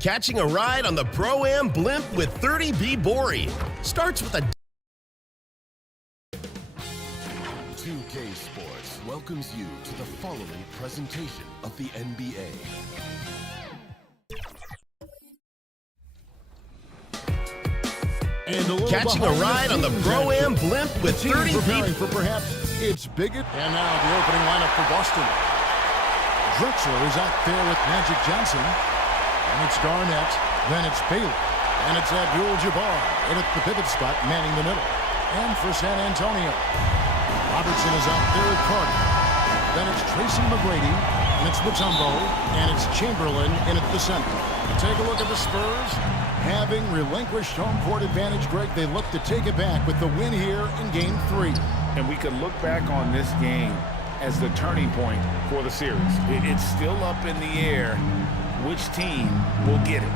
Catching a ride on the Pro-Am blimp with 30B Bori starts with a 2K Sports welcomes you to the following presentation of the NBA. Catching a ride on the Pro-Am blimp with 30B for perhaps its biggest. And now the opening lineup for Boston. Drexler is out there with Magic Johnson. And it's Garnett. Then it's Bailey. And it's Abdul-Jabbar. And at the pivot spot, manning the middle. And for San Antonio, Robertson is out there with Carter. Then it's Tracy McGrady. And it's Mutombo. And it's Chamberlain in at the center. Take a look at the Spurs. Having relinquished home court advantage, Greg, they look to take it back with the win here in Game 3. And we can look back on this game as the turning point for the series. It's still up in the air which team will get it.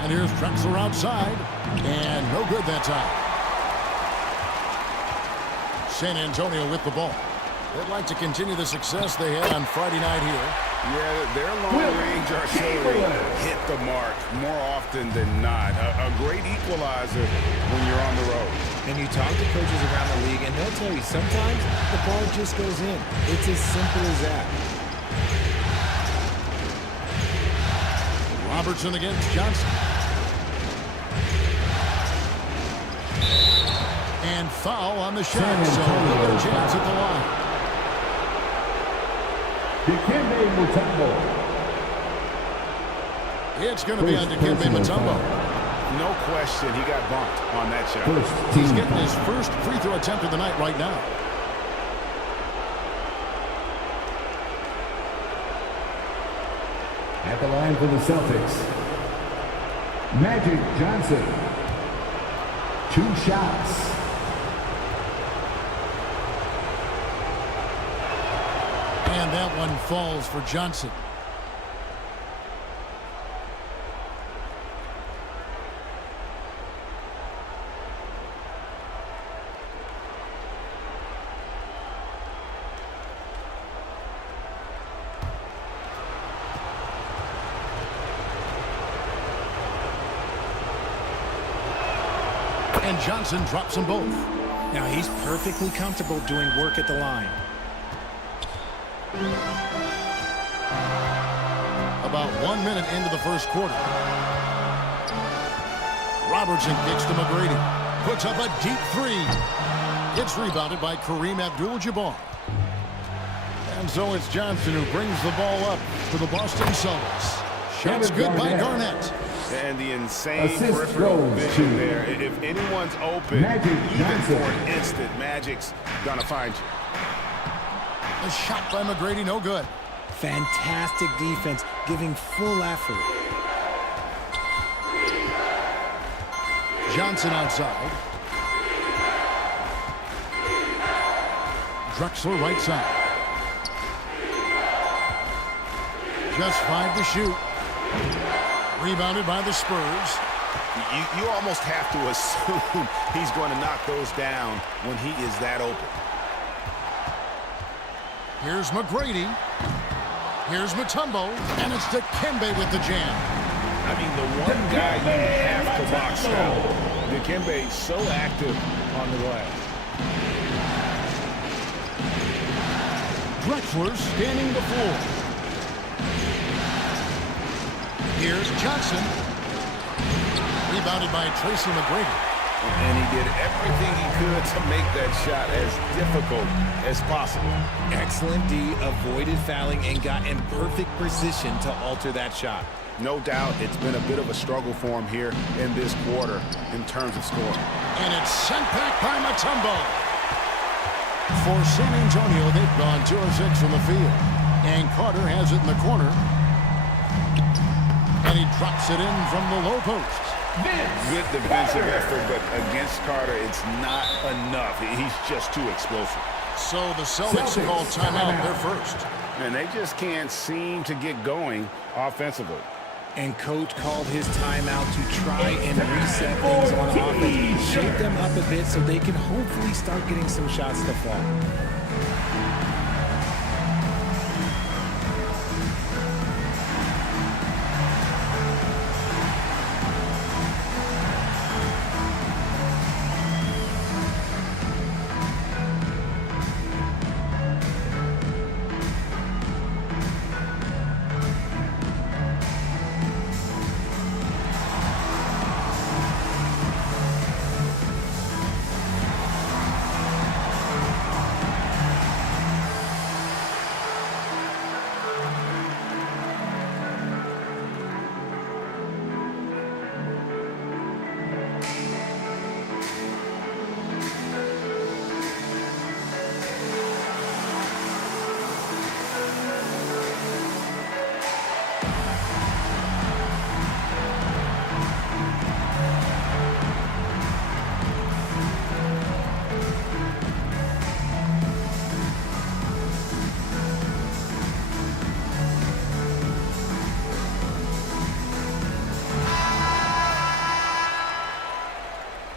And here's Drexler outside. And no good that time. San Antonio with the ball. They'd like to continue the success they had on Friday night here. Yeah, their long-range artillery hit the mark more often than not. A great equalizer when you're on the road. And you talk to coaches around the league, and they'll tell you sometimes the ball just goes in. It's as simple as that. Robertson against Johnson. And foul on the shot, so no chance at the line. Dikembe Mutombo. It's going to be on Dikembe Mutombo. No question, he got bumped on that shot. He's getting his first free throw attempt of the night right now. At the line for the Celtics, Magic Johnson. 2 shots. And that one falls for Johnson. And Johnson drops them both. Now he's perfectly comfortable doing work at the line. About 1 minute into the first quarter. Robertson kicks to McGrady. Puts up a deep 3. It's rebounded by Kareem Abdul-Jabbar. And so it's Johnson who brings the ball up for the Boston Celtics. Shots good by Garnett. And the insane peripheral vision there. If anyone's open, even for an instant, Magic's gonna find you. A shot by McGrady, no good. Fantastic defense, giving full effort. Johnson outside. Drexler right side. Just 5 to shoot. Rebounded by the Spurs. You almost have to assume he's going to knock those down when he is that open. Here's McGrady. Here's Mutombo. And it's Dikembe with the jam. I mean, the one guy you have to box out. Dikembe so active on the glass. Drexler scanning the floor. Here's Johnson. Rebounded by Tracy McGrady. And he did everything he could to make that shot as difficult as possible. Excellent D, avoided fouling, and got in perfect position to alter that shot. No doubt it's been a bit of a struggle for him here in this quarter in terms of scoring. And it's sent back by Mutombo. For San Antonio, they've gone 2 of 6 from the field. And Carter has it in the corner. And he drops it in from the low post. Good defensive effort, but against Carter, it's not enough. He's just too explosive. So the Celtics call timeout. They're first. And they just can't seem to get going offensively. And coach called his timeout to try and reset things on offense. Shake them up a bit so they can hopefully start getting some shots to fall.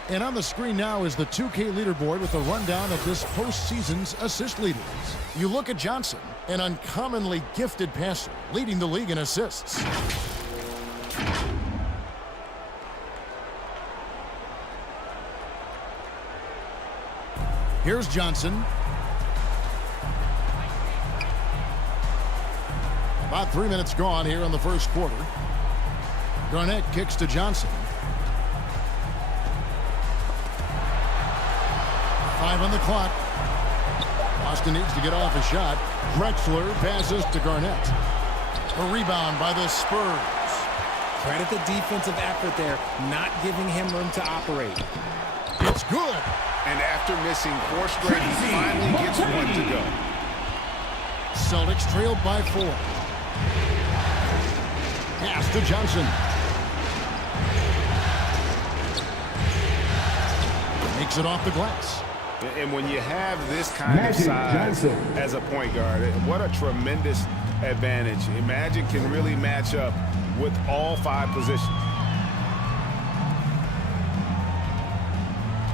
And on the screen now is the 2K leaderboard with a rundown of this postseason's assist leaders. You look at Johnson, an uncommonly gifted passer, leading the league in assists. Here's Johnson. About 3 minutes gone here in the first quarter. Garnett kicks to Johnson. 5 on the clock. Boston needs to get off a shot. Drexler passes to Garnett. A rebound by the Spurs. Credit the defensive effort there, not giving him room to operate. It's good. And after missing 4 straight, he finally gets one to go. Celtics trailed by 4. Pass to Johnson. Makes it off the glass. And when you have this kind of size as a point guard, what a tremendous advantage. Magic can really match up with all 5 positions.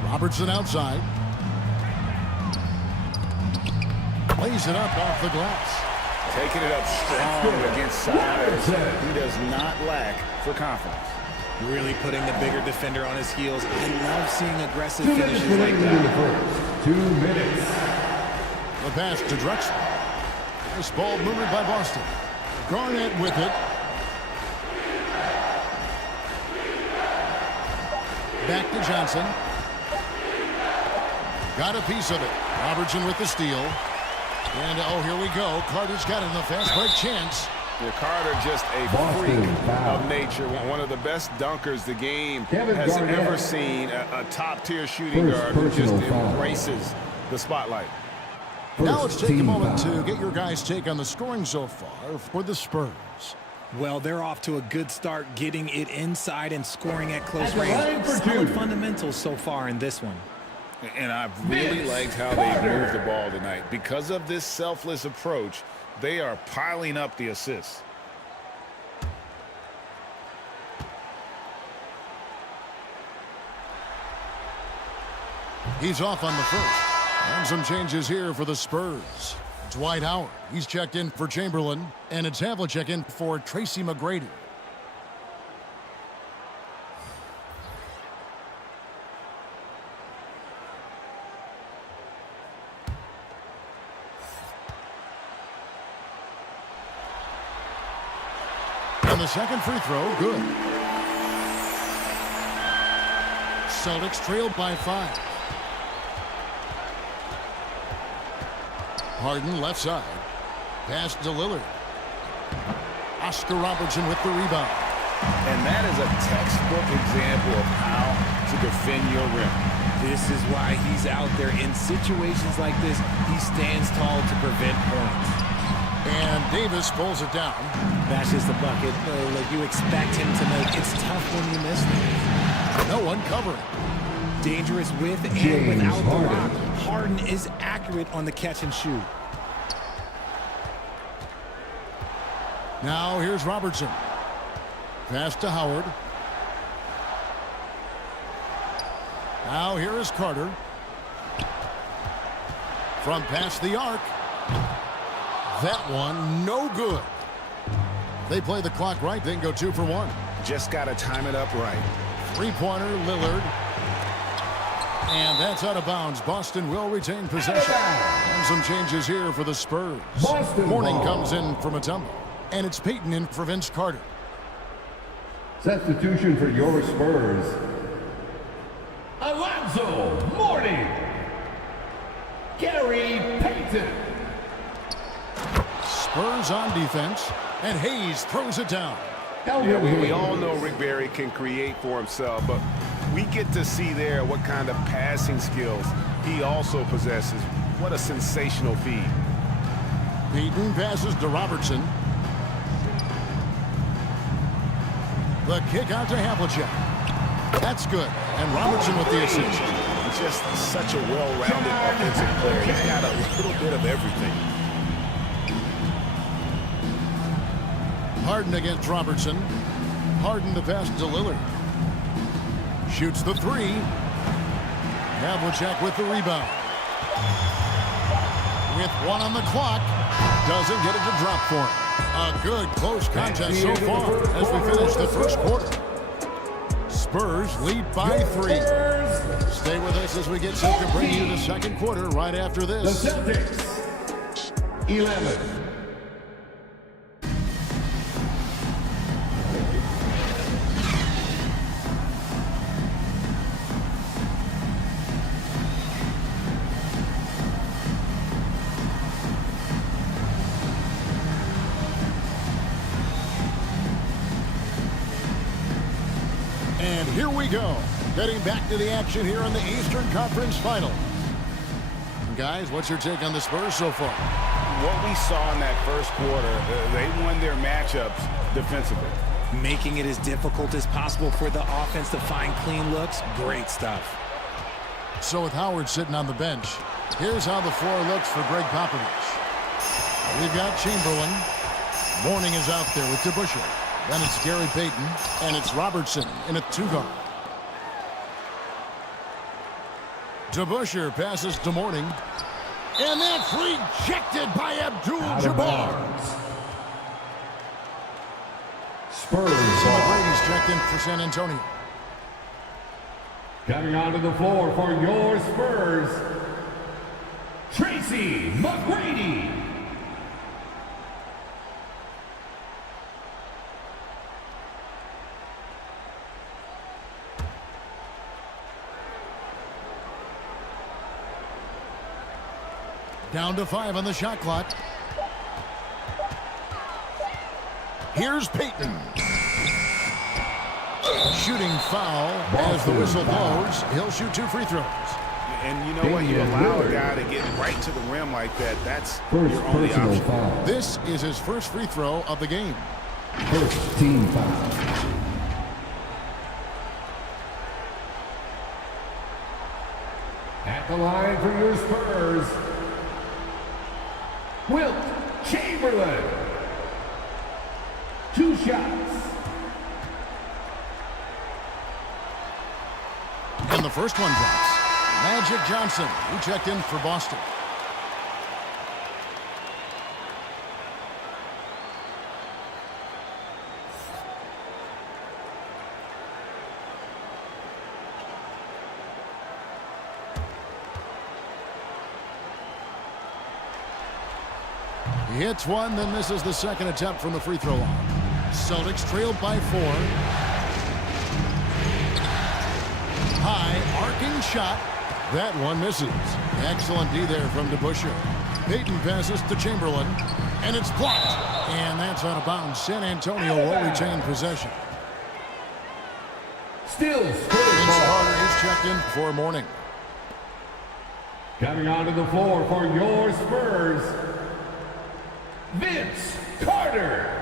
Robertson outside. Lays it up off the glass. Taking it up strong against size. He does not lack for confidence. Really putting the bigger defender on his heels. I love seeing aggressive finishes like that. 2 minutes. The pass to Drexler. This ball moved by Boston. Garnett with it. Back to Johnson. Got a piece of it. Robertson with the steal. And, oh, here we go. Carter's got it in the fast break chance. Carter just a freak of nature. One of the best dunkers the game has ever seen. A top-tier shooting guard who just embraces the spotlight. Now let's take a moment to get your guys' take on the scoring so far for the Spurs. Well, they're off to a good start getting it inside and scoring at close range. Solid fundamentals so far in this one. And I've really liked how they moved the ball tonight. Because of this selfless approach, they are piling up the assists. He's off on the first. And some changes here for the Spurs. Dwight Howard, he's checked in for Chamberlain. And it's Havlicek in for Tracy McGrady. And the second free throw, good. Celtics trailed by 5. Harden left side. Pass to Lillard. Oscar Robertson with the rebound. And that is a textbook example of how to defend your rim. This is why he's out there in situations like this. He stands tall to prevent points. And Davis pulls it down. That's just the bucket like you expect him to make. It's tough when you miss them. No one covering. Dangerous with and without the rock. Harden is accurate on the catch and shoot. Now here's Robertson. Pass to Howard. Now here is Carter. From past the arc. That one, no good. They play the clock right, then go 2 for 1. Just got to time it up right. Three-pointer, Lillard. And that's out of bounds. Boston will retain possession. And some changes here for the Spurs. Morning comes in for Mutombo. And it's Peyton in for Vince Carter. Substitution for your Spurs. Alonzo Mourning. Gary Payton. Spurs on defense. And Hayes throws it down. Yeah, we all know Rick Barry can create for himself, but we get to see there what kind of passing skills he also possesses. What a sensational feed. Peyton passes to Robertson. The kick out to Havlicek. That's good. And Robertson with the assist. Just such a well-rounded offensive player. He's got a little bit of everything. Harden against Robertson. Harden the pass to Lillard. Shoots the 3. Havlicek with the rebound. With 1 on the clock. Doesn't get it to drop for him. A good close contest so far as we finish the first quarter. Spurs lead by 3. Stay with us as we get set to bring you the second quarter right after this. The Celtics, 11. And here we go. Getting back to the action here in the Eastern Conference Final. Guys, what's your take on the Spurs so far? What we saw in that first quarter, they won their matchups defensively. Making it as difficult as possible for the offense to find clean looks. Great stuff. So with Howard sitting on the bench, here's how the floor looks for Greg Popovich. We've got Chamberlain. Mourning is out there with DeBusschere. Then it's Gary Payton, and it's Robertson in a 2-guard. DeBusschere passes to Mourning. And that's rejected by Abdul-Jabbar. Spurs Brady's checked in for San Antonio. coming onto the floor for your Spurs, Tracy McGrady. Down to 5 on the shot clock. Here's Payton. Shooting foul as the whistle blows. He'll shoot 2 free throws. And you know what? You allow a guy to get right to the rim like that. That's your only option. Foul. This is his first free throw of the game. First team foul. At the line for your Spurs, Wilt Chamberlain. 2 shots. And the first one drops. Magic Johnson, who checked in for Boston. He hits one, then misses the second attempt from the free throw line. Celtics trailed by 4. High arcing shot. That one misses. Excellent D there from DeBusschere. Payton passes to Chamberlain, and it's blocked. And that's out of bounds. San Antonio will retain possession. Still Vince Spurs ball. Carter is checked in for Mourning. Coming onto the floor for your Spurs, Vince Carter.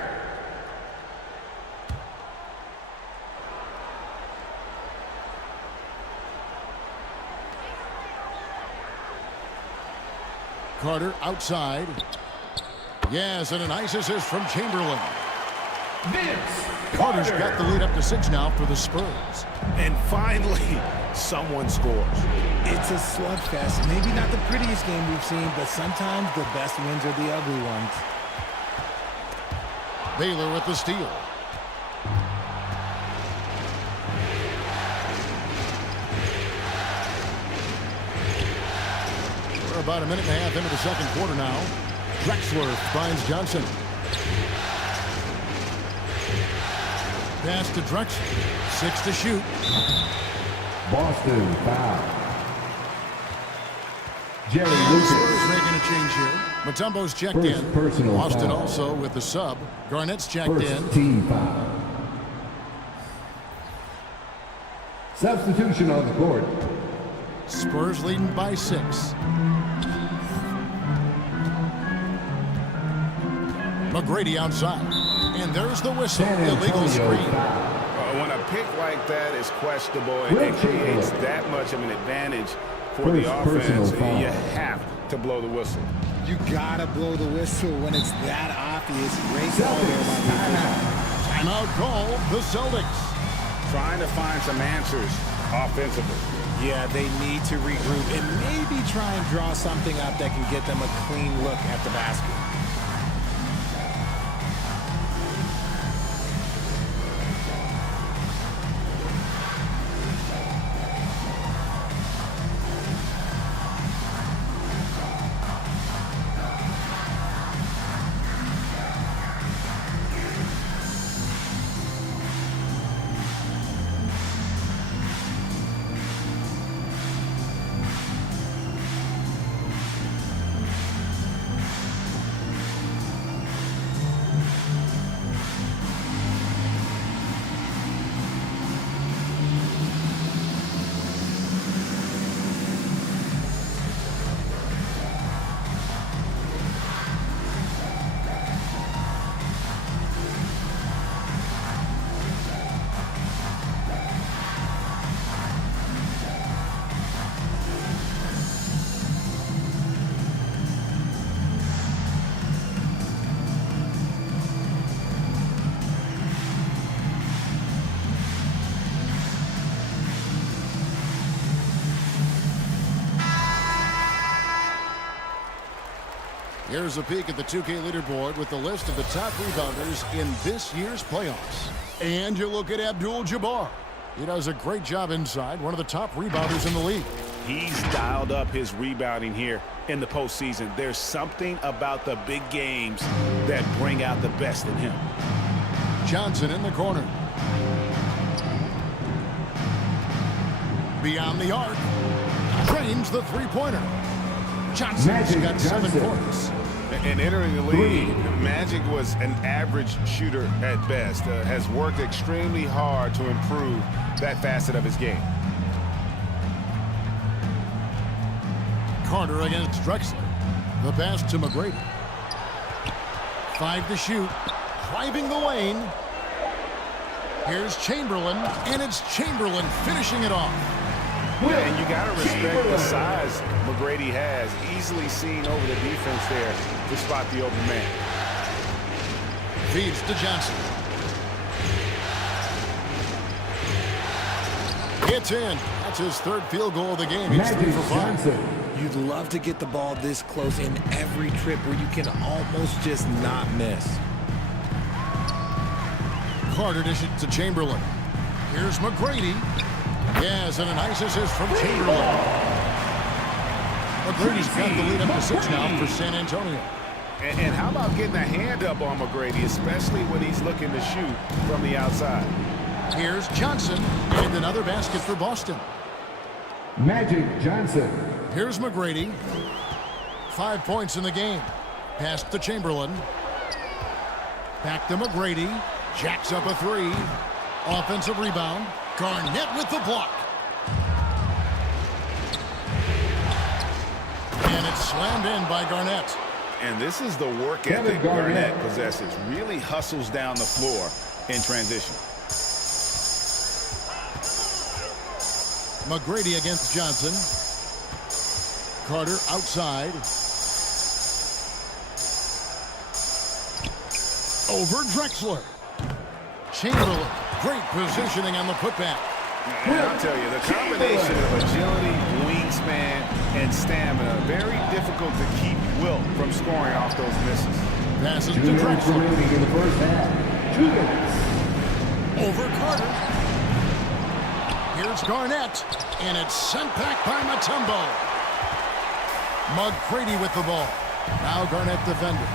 Carter outside. Yes, and a nice assist from Chamberlain. Vince Carter's Carter. got the lead up to 6 now for the Spurs. And finally, someone scores. It's a slugfest. Maybe not the prettiest game we've seen, but sometimes the best wins are the ugly ones. Baylor with the steal. We're about a minute and a half into the second quarter now. Drexler finds Johnson. Pass to Drexler. 6 to shoot. Boston foul. Jerry And Spurs Lucas. making a change here. Mutombo's checked First in. personal Austin foul. also with the sub. Garnett's checked in. First team foul. Substitution on the court. Spurs leading by 6. McGrady outside. And there's the whistle. San Illegal Antonio screen. foul. When a pick like that is questionable and it Wilt creates Chamberlain. that much of an advantage for First the personal offense, foul. you have to blow the whistle. You gotta blow the whistle when it's that obvious. Great call there by the official. Timeout call, the Celtics. Trying to find some answers offensively. Yeah, they need to regroup and maybe try and draw something up that can get them a clean look at the basket. Here's a peek at the 2K leaderboard with the list of the top rebounders in this year's playoffs. And you look at Abdul-Jabbar. He does a great job inside, one of the top rebounders in the league. He's dialed up his rebounding here in the postseason. There's something about the big games that bring out the best in him. Johnson in the corner. Beyond the arc. Drains the three-pointer. Johnson's got 7 points. And entering the league, Magic was an average shooter at best. Has worked extremely hard to improve that facet of his game. Carter against Drexler. The pass to McGrady. 5 to shoot. Driving the lane. Here's Chamberlain, and it's Chamberlain finishing it off. And you got to respect the size McGrady has. Easily seen over the defense there to spot the open man. Feeds to Johnson. It's in. That's his 3rd field goal of the game. He's 3 for 5. You'd love to get the ball this close in every trip where you can almost just not miss. Carter dishes to Chamberlain. Here's McGrady. Yes, and a nice assist from Chamberlain. McGrady's got the lead up to 6 now for San Antonio. And how about getting a hand up on McGrady, especially when he's looking to shoot from the outside? Here's Johnson, and another basket for Boston. Magic Johnson. Here's McGrady. 5 points in the game. Pass to Chamberlain. Back to McGrady. Jacks up a 3. Offensive rebound. Garnett with the block. And it's slammed in by Garnett. And this is the work ethic Garnett possesses. Really hustles down the floor in transition. McGrady against Johnson. Carter outside. Over Drexler. Chamberlain. Great positioning on the putback. And I'll tell you, the combination of agility, wingspan, and stamina, very difficult to keep Wilt from scoring off those misses. Passes to Drexler. In the first half. 2 minutes. Over Carter. Here's Garnett. And it's sent back by Mutombo. McGrady with the ball. Now Garnett defending.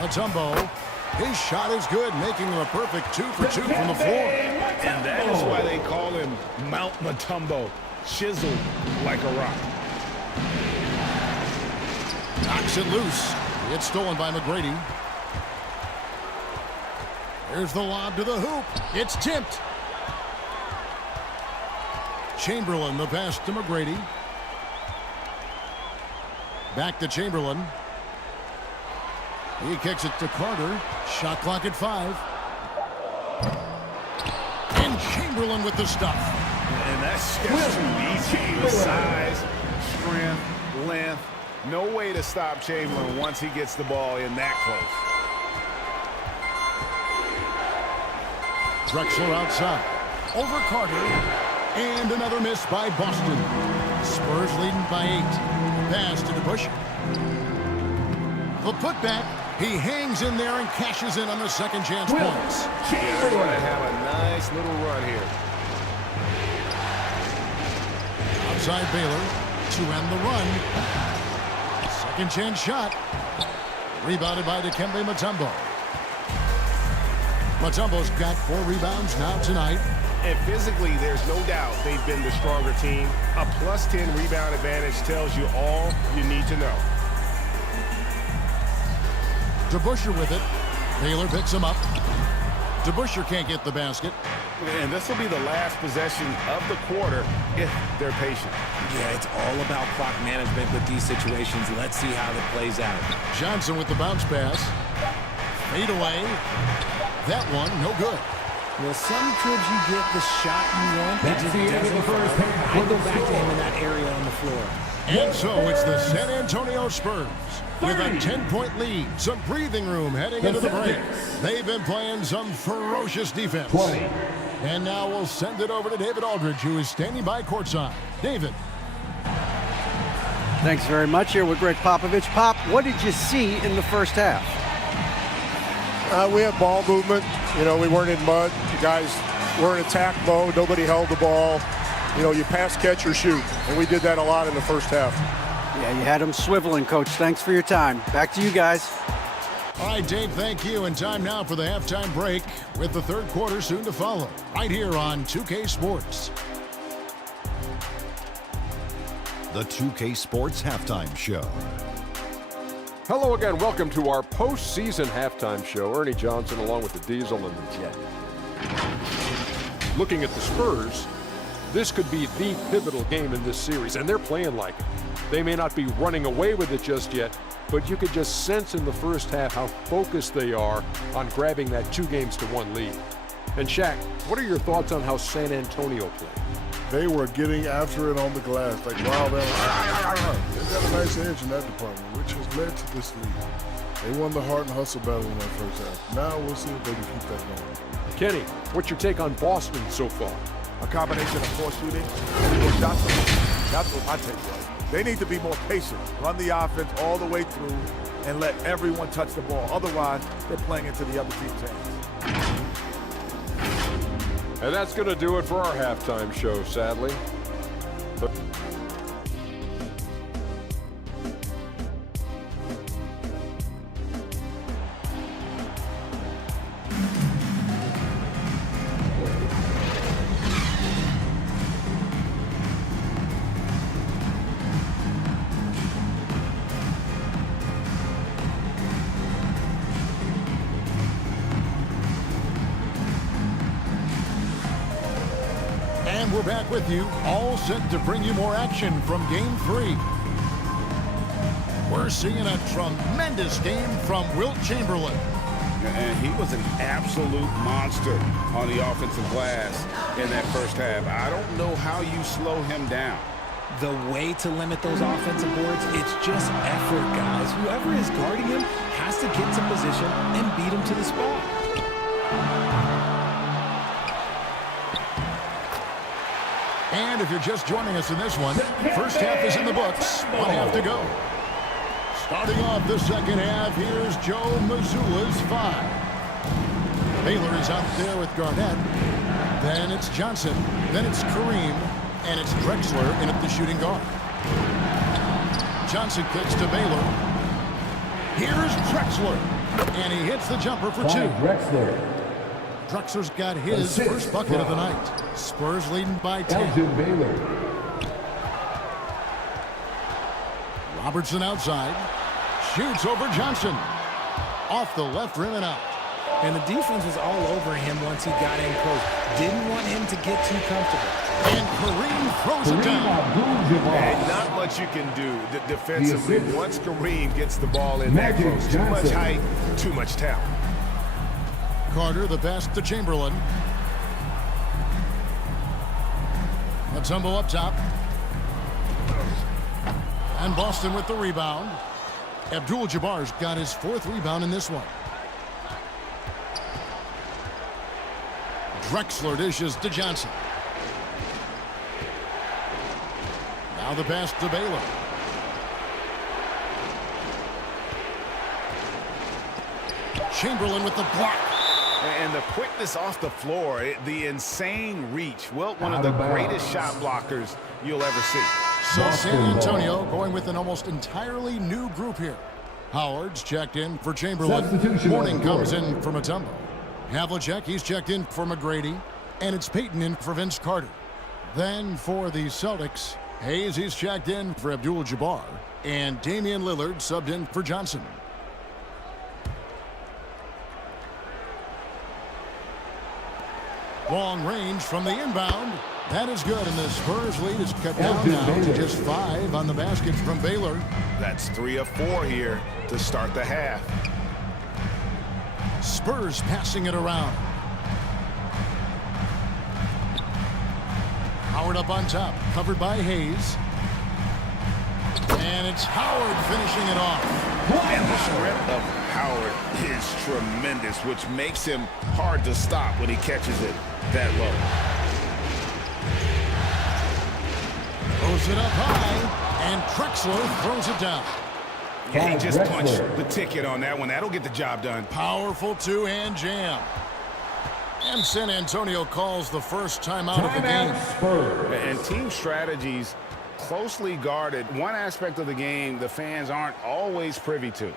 Mutombo. His shot is good, making him a perfect 2 for 2 from the floor. And that is why they call him Mount Mutombo, chiseled like a rock. Knocks it loose. It's stolen by McGrady. Here's the lob to the hoop. It's tipped. Chamberlain, the pass to McGrady. Back to Chamberlain. He kicks it to Carter. Shot clock at 5. And Chamberlain with the stuff. And that's just too easy. The size, strength, length. No way to stop Chamberlain once he gets the ball in that close. Drexler outside. Over Carter. And another miss by Boston. Spurs leading by 8. Pass to DeBusschere. The putback. He hangs in there and cashes in on the second chance points. They're going to have a nice little run here. Outside Baylor to end the run. Second chance shot. Rebounded by Dikembe Mutombo. Mutombo's got 4 rebounds now tonight. And physically, there's no doubt they've been the stronger team. A +10 rebound advantage tells you all you need to know. DeBusschere with it. Baylor picks him up. DeBusschere can't get the basket. And this will be the last possession of the quarter if they're patient. Yeah, it's all about clock management with these situations. Let's see how that plays out. Johnson with the bounce pass. Fade away. That one, no good. Well, sometimes you get the shot you want. It just doesn't fall. I go back to him in that area on the floor. And so it's the San Antonio Spurs with a 10-point lead. Some breathing room heading into the break. They've been playing some ferocious defense. 20. And now we'll send it over to David Aldridge, who is standing by courtside. David. Thanks very much. Here with Greg Popovich. Pop, what did you see in the first half? We had ball movement. You know, we weren't in mud. The guys were in attack mode. Nobody held the ball. You know, you pass, catch, or shoot. And we did that a lot in the first half. Yeah, you had them swiveling, Coach. Thanks for your time. Back to you guys. All right, Dave, thank you. And time now for the halftime break with the third quarter soon to follow. Right here on 2K Sports. The 2K Sports Halftime Show. Hello again. Welcome to our postseason halftime show. Ernie Johnson along with the Diesel and the Jet. Looking at the Spurs, this could be the pivotal game in this series, and they're playing like it. They may not be running away with it just yet, but you could just sense in the first half how focused they are on grabbing that 2-1 lead. And Shaq, what are your thoughts on how San Antonio played? They were getting after it on the glass. Like, wow, they got a nice edge in that department, which has led to this lead. They won the heart and hustle battle in that first half. Now we'll see if they can keep that going. Kenny, what's your take on Boston so far? A combination of poor shooting and poor shot selection. That's what my take was. They need to be more patient, run the offense all the way through, and let everyone touch the ball. Otherwise, they're playing into the other team's hands. And that's going to do it for our halftime show, sadly. And we're back with you, all set to bring you more action from Game 3. We're seeing a tremendous game from Wilt Chamberlain. And he was an absolute monster on the offensive glass in that first half. I don't know how you slow him down. The way to limit those offensive boards, it's just effort, guys. Whoever is guarding him has to get to position and beat him to the spot. And if you're just joining us in this one, first half is in the books. 1 half to go. Starting off the second half, here's Joe Mazzulla's 5. Baylor is out there with Garnett. Then it's Johnson. Then it's Kareem. And it's Drexler in at the shooting guard. Johnson kicks to Baylor. Here's Drexler. And he hits the jumper for 2. Drexler. Drexler's got his first bucket of the night. Spurs leading by 10. Baylor. Robertson outside. Shoots over Johnson. Off the left rim and out. And the defense was all over him once he got in close. Didn't want him to get too comfortable. And Kareem throws it down. And not much you can do defensively once Kareem gets the ball in that close. Too much height, too much talent. Carter, the pass to Chamberlain. Mutombo up top. And Boston with the rebound. Abdul-Jabbar's got his 4th rebound in this one. Drexler dishes to Johnson. Now the pass to Baylor. Chamberlain with the block. And the quickness off the floor, the insane reach. Wilt, one of the greatest shot blockers you'll ever see. So San Antonio going with an almost entirely new group here. Howard's checked in for Chamberlain. Morning comes in for Mutombo. Havlicek, he's checked in for McGrady. And it's Payton in for Vince Carter. Then for the Celtics, Hayes, he's checked in for Abdul-Jabbar. And Damian Lillard subbed in for Johnson. Long range from the inbound. That is good, and the Spurs lead is cut down now to just 5 on the basket from Baylor. That's 3 of 4 here to start the half. Spurs passing it around. Howard up on top, covered by Hayes. And it's Howard finishing it off. And the strength of Howard is tremendous, which makes him hard to stop when he catches it that low. Throws it up high, and Drexler throws it down. Yeah, he just punched the ticket on that one. That'll get the job done. Powerful two-hand jam. And San Antonio calls the first timeout of the game. And team strategies closely guarded. One aspect of the game the fans aren't always privy to.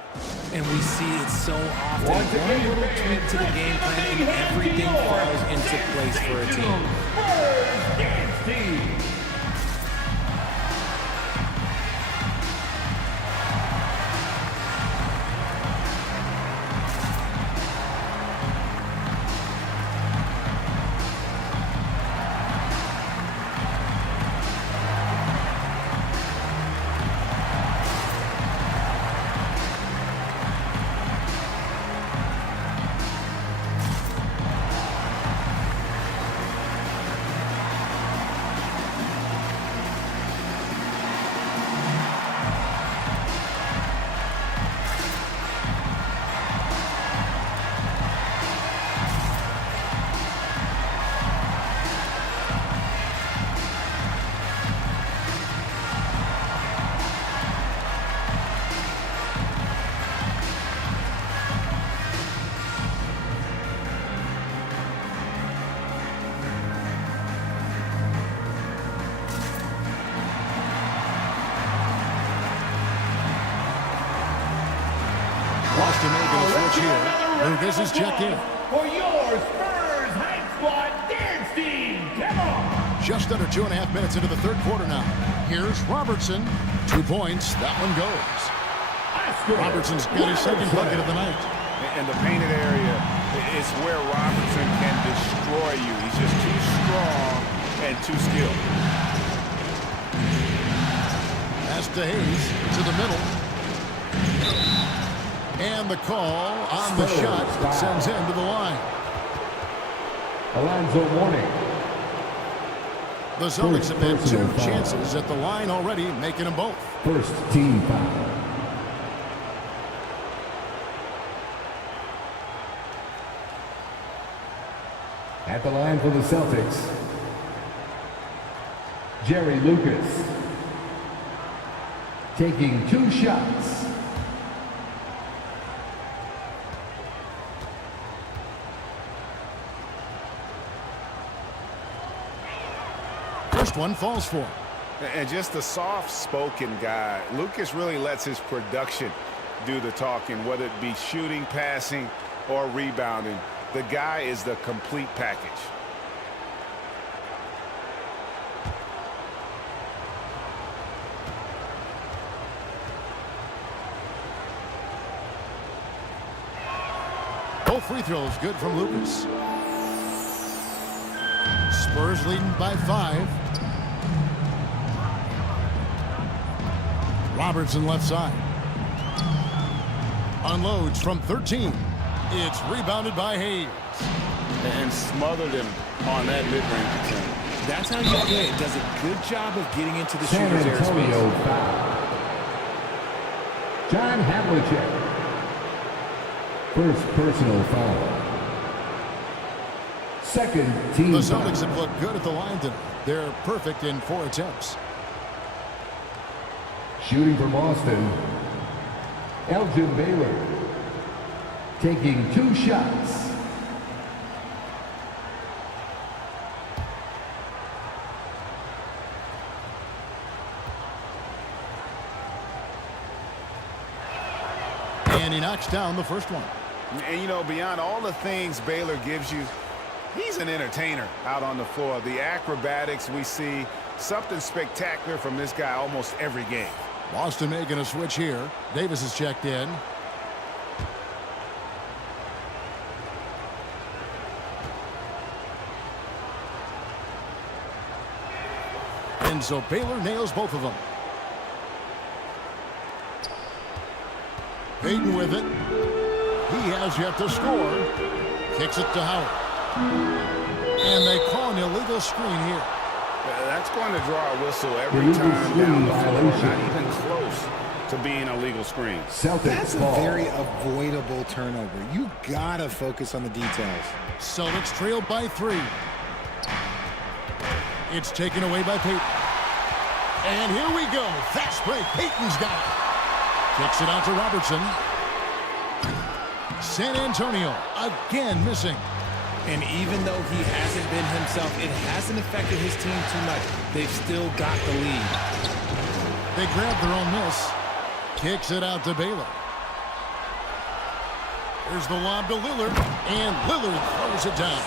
And we see it so often. One little tweak to the game plan and everything falls into place for a team. Boston making a switch here. Lucas is checked in. For your Spurs Hype Squad dance team, come on! Just under 2.5 minutes into the third quarter now. Here's Robertson. 2 points. That one goes. Robertson's got his second bucket of the night. And the painted area is where Robertson can destroy you. He's just too strong and too skilled. Pass to Hayes to the middle. And the call on the shot sends him to the line. Alonzo Mourning. The Celtics have had 2 chances at the line already, making them both. First team foul. At the line for the Celtics, Jerry Lucas. Taking 2 shots. First one falls for him. And just a soft-spoken guy. Lucas really lets his production do the talking, whether it be shooting, passing, or rebounding. The guy is the complete package. Both free throws good from Lucas. Spurs leading by 5. Robertson left side. Unloads from 13. It's rebounded by Hayes. And smothered him on that mid-range attempt. That's how you play it. Does a good job of getting into the San shooter's Antonio airspace. foul. John Havlicek. First personal foul. Second team The foul. Celtics have looked good at the line tonight. They're perfect in 4 attempts. Shooting for Boston, Elgin Baylor. Taking 2 shots. And he knocks down the first one. And, you know, beyond all the things Baylor gives you, he's an entertainer out on the floor. The acrobatics we see, something spectacular from this guy almost every game. Boston making a switch here. Davis is checked in. And so Baylor nails both of them. Payton with it. He has yet to score. Kicks it to Howard. And they call an illegal screen here. That's going to draw a whistle every time down the floor. Not even close to being a legal screen. That's a very avoidable turnover. You gotta focus on the details. Celtics trailed by 3. It's taken away by Payton. And here we go. Fast break. Payton's got it. Kicks it out to Robertson. San Antonio again missing. And even though he hasn't been himself, it hasn't affected his team too much. They've still got the lead. They grab their own miss. Kicks it out to Baylor. Here's the lob to Lillard. And Lillard throws it down.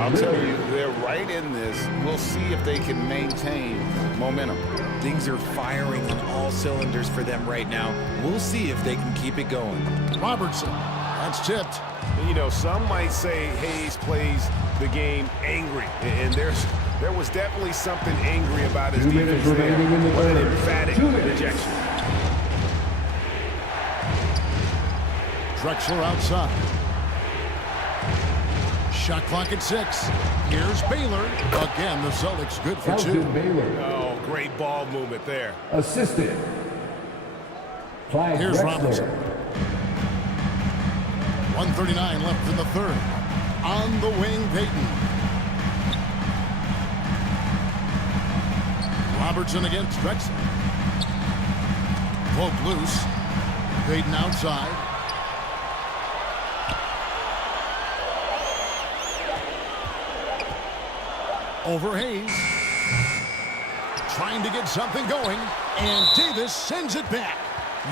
I'll tell you, they're right in this. We'll see if they can maintain momentum. Things are firing on all cylinders for them right now. We'll see if they can keep it going. Robertson. That's tipped. You know, some might say Hayes plays the game angry. And there was definitely something angry about his defense there. But an emphatic rejection. Drexler outside. Shot clock at 6. Here's Baylor. Again, the Celtics good for 2. Oh, great ball movement there. Assisted. Here's Robinson. 1:39 left in the third. On the wing, Payton. Robertson against Drexler. Poke loose. Payton outside. Over Hayes. Trying to get something going. And Davis sends it back.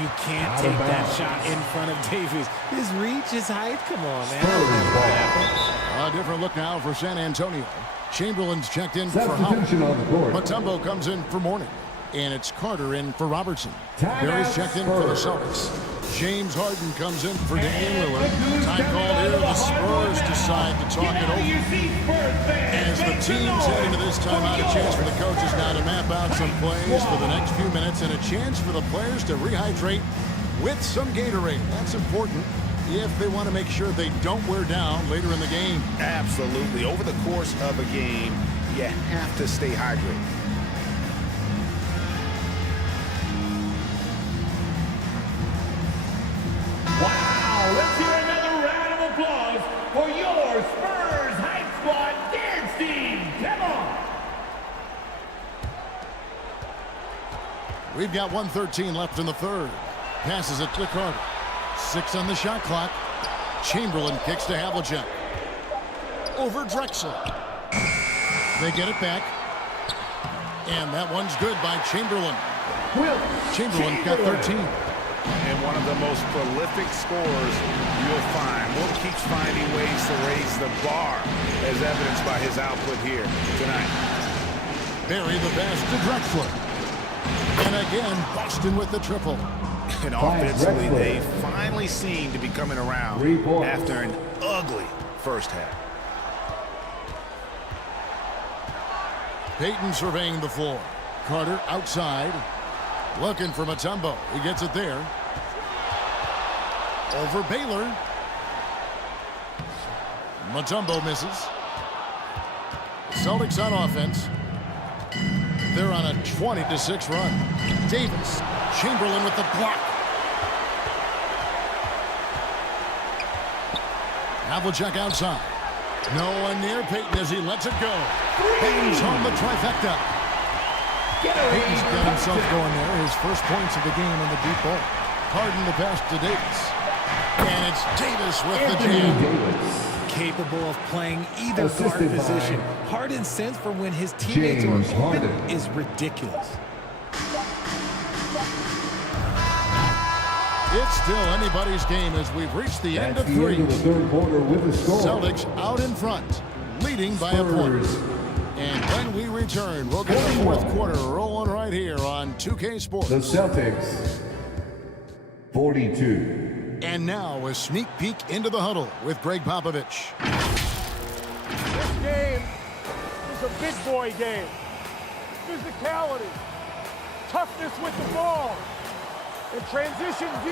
You can't take that shot in front of Davis. His reach, his height. Come on, man. A different look now for San Antonio. Chamberlain's checked in for Howard. Mutombo comes in for Mourning. And it's Carter in for Robertson. Barry's checked in for the Celtics. James Harden comes in for Damian Lillard. Time called here. The Spurs decide to talk it over. As the teams head into this timeout, a chance for the coaches now to map out some plays for the next few minutes and a chance for the players to rehydrate with some Gatorade. That's important if they want to make sure they don't wear down later in the game. Absolutely. Over the course of a game, you have to stay hydrated. Wow, let's hear another round of applause for your Spurs Hype Squad dance team. Come on. We've got 1:13 left in the third. Passes it to Carter. 6 on the shot clock. Chamberlain kicks to Havlicek. Over Drexler. They get it back. And that one's good by Chamberlain. Chamberlain got 13. And one of the most prolific scorers you'll find. Will keeps finding ways to raise the bar, as evidenced by his output here tonight. Barry the pass to Drexler. And again, Boston with the triple. And offensively, they finally seem to be coming around after an ugly first half. Payton surveying the floor. Carter outside. Looking for Mutombo. He gets it there. Over Baylor. Mutombo misses. Celtics on offense. They're on a 20-6 run. Davis. Chamberlain with the block. Havlicek outside. No one near Payton as he lets it go. Payton's home the trifecta. Payton's got himself going there. His first points of the game on the deep ball. Harden the pass to Davis. And it's Davis with the jam. Capable of playing either guard position. Harden's sense for when his teammates are open is ridiculous. It's still anybody's game as we've reached the end of three. The third quarter with the score. Celtics out in front, leading by a point. And when we return, we'll get the fourth quarter rolling right here on 2K Sports. The Celtics, 42. And now a sneak peek into the huddle with Greg Popovich. This game is a big boy game. Physicality, toughness with the ball, and transition D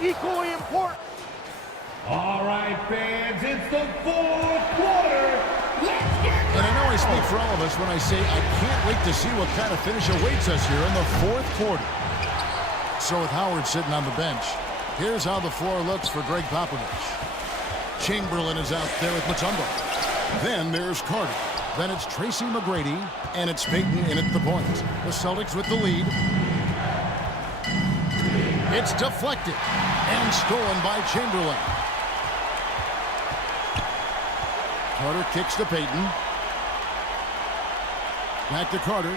is equally important. All right, fans, it's the fourth quarter. Let's get ready. And I know I speak for all of us when I say I can't wait to see what kind of finish awaits us here in the fourth quarter. So with Howard sitting on the bench, here's how the floor looks for Greg Popovich. Chamberlain is out there with Mutombo. Then there's Carter. Then it's Tracy McGrady, and it's Payton in at the point. The Celtics with the lead. It's deflected and stolen by Chamberlain. Carter kicks to Payton. Back to Carter.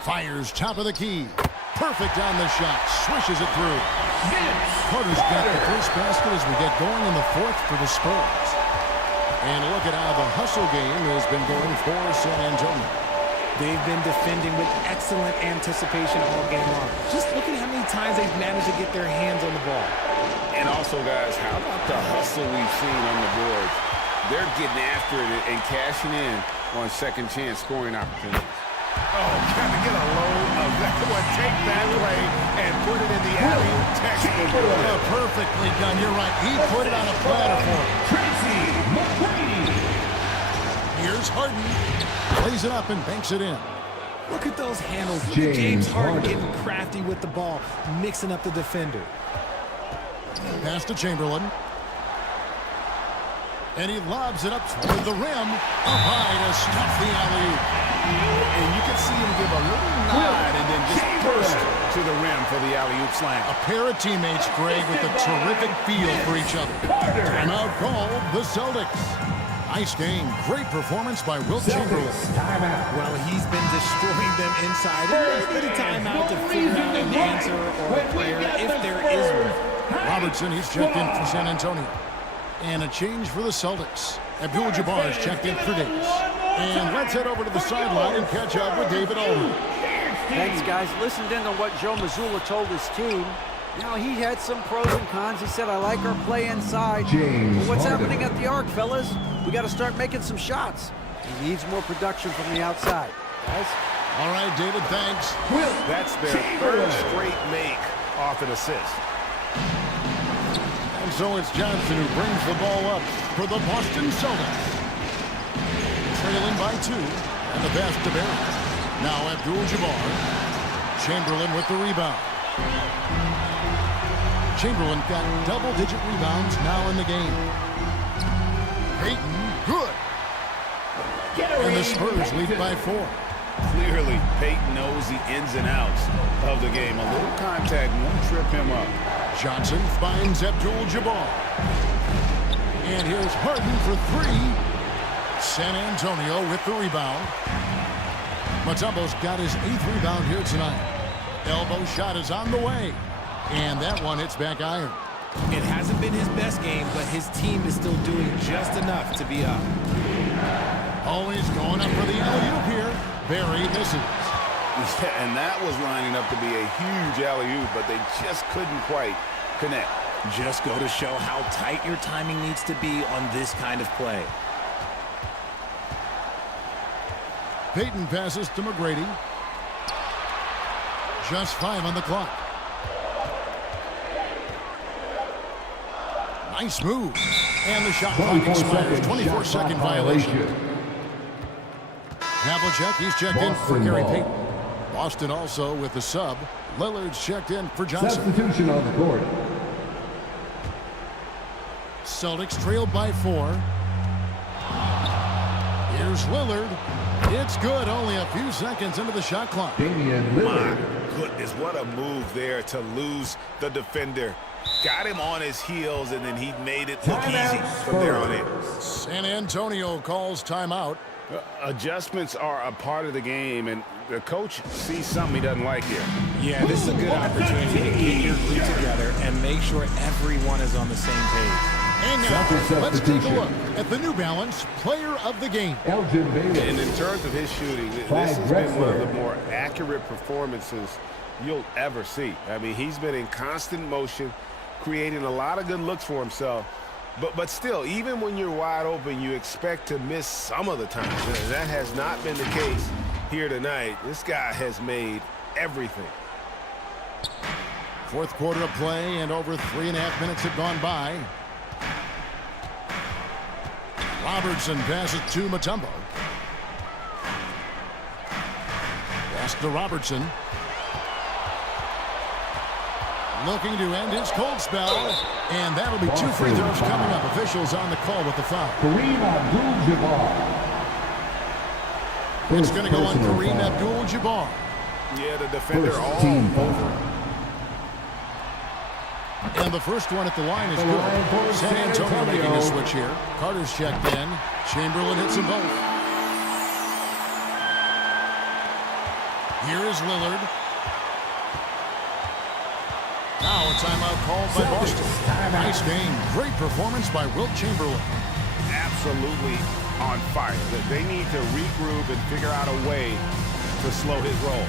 Fires top of the key. Perfect on the shot. Swishes it through. Carter's got the first basket as we get going in the fourth for the Spurs. And look at how the hustle game has been going for San Antonio. They've been defending with excellent anticipation all game long. Just look at how many times they've managed to get their hands on the ball. And also, guys, how about the hustle we've seen on the boards? They're getting after it and cashing in on second chance scoring opportunities. Oh, can we get a load of that one? Take that play and put it in the alley-oop textbook. Perfectly done. You're right. He put it on a platter for him. Tracy McGrady. Here's Harden. Plays it up and banks it in. Look at those handles. Look at James Harden getting crafty with the ball, mixing up the defender. Pass to Chamberlain. And he lobs it up toward the rim. Up high to stuff the alley-oop. And you can see him give a little nod and then just burst to the rim for the alley-oop slam. A pair of teammates, Greg, with a terrific feel for each other. Timeout called the Celtics. Nice game. Great performance by Wilt Chamberlain. Well, he's been destroying them inside. And they need a timeout to figure out an answer or a player if there is one. Robertson, he's checked in for San Antonio. And a change for the Celtics. Abdul-Jabbar is checked in for Davis. And let's head over to the sideline and catch up with David Aldridge. Thanks, guys. Listened in on what Joe Mazzulla told his team. You know, he had some pros and cons. He said, I like our play inside. But what's happening at the arc, fellas? We got to start making some shots. He needs more production from the outside. Guys? All right, David, thanks. That's their third straight make off an assist. And so it's Johnson who brings the ball up for the Boston Celtics. Trailing by 2, and the pass to Barry. Now Abdul-Jabbar. Chamberlain with the rebound. Chamberlain got double-digit rebounds now in the game. Payton, good. And the Spurs lead by 4. Clearly, Payton knows the ins and outs of the game. A little contact won't trip him up. Johnson finds Abdul-Jabbar. And here's Harden for 3. San Antonio with the rebound. Mutombo's got his 8th rebound here tonight. Elbow shot is on the way. And that one hits back iron. It hasn't been his best game, but his team is still doing just enough to be up. Always going up for the alley-oop here. Barry misses. Yeah, and that was lining up to be a huge alley-oop, but they just couldn't quite connect. Just go to show how tight your timing needs to be on this kind of play. Payton passes to McGrady. Just 5 on the clock. Nice move. And the shot clock expires. 24-second violation. Havlicek, he's checked in for Gary Payton. Boston also with the sub. Lillard's checked in for Johnson. Substitution on the court. Celtics trailed by 4. Here's Lillard. It's good. Only a few seconds into the shot clock. My goodness, what a move there to lose the defender. Got him on his heels, and then he made it look easy from there on in. San Antonio calls timeout. Adjustments are a part of the game, and the coach sees something he doesn't like here. Yeah, this is a good opportunity to get your group together and make sure everyone is on the same page. And now, let's take a look at the New Balance Player of the Game. And in terms of his shooting, this has been one of the more accurate performances you'll ever see. I mean, he's been in constant motion, creating a lot of good looks for himself. But still, even when you're wide open, you expect to miss some of the time. And that has not been the case here tonight. This guy has made everything. Fourth quarter of play, and over 3.5 minutes have gone by. Robertson passes to Mutombo. Pass to Robertson. Looking to end his cold spell. And that'll be 2 free throws coming up. Officials on the call with the foul. It's going to go on Kareem Abdul-Jabbar. Yeah, the defender all over him. And the first one at the line is good. San Antonio making a switch here. Carter's checked in. Chamberlain hits them both. Here is Lillard. Now a timeout called by Boston. Nice game. Great performance by Wilt Chamberlain. Absolutely on fire. They need to regroup and figure out a way to slow his roll.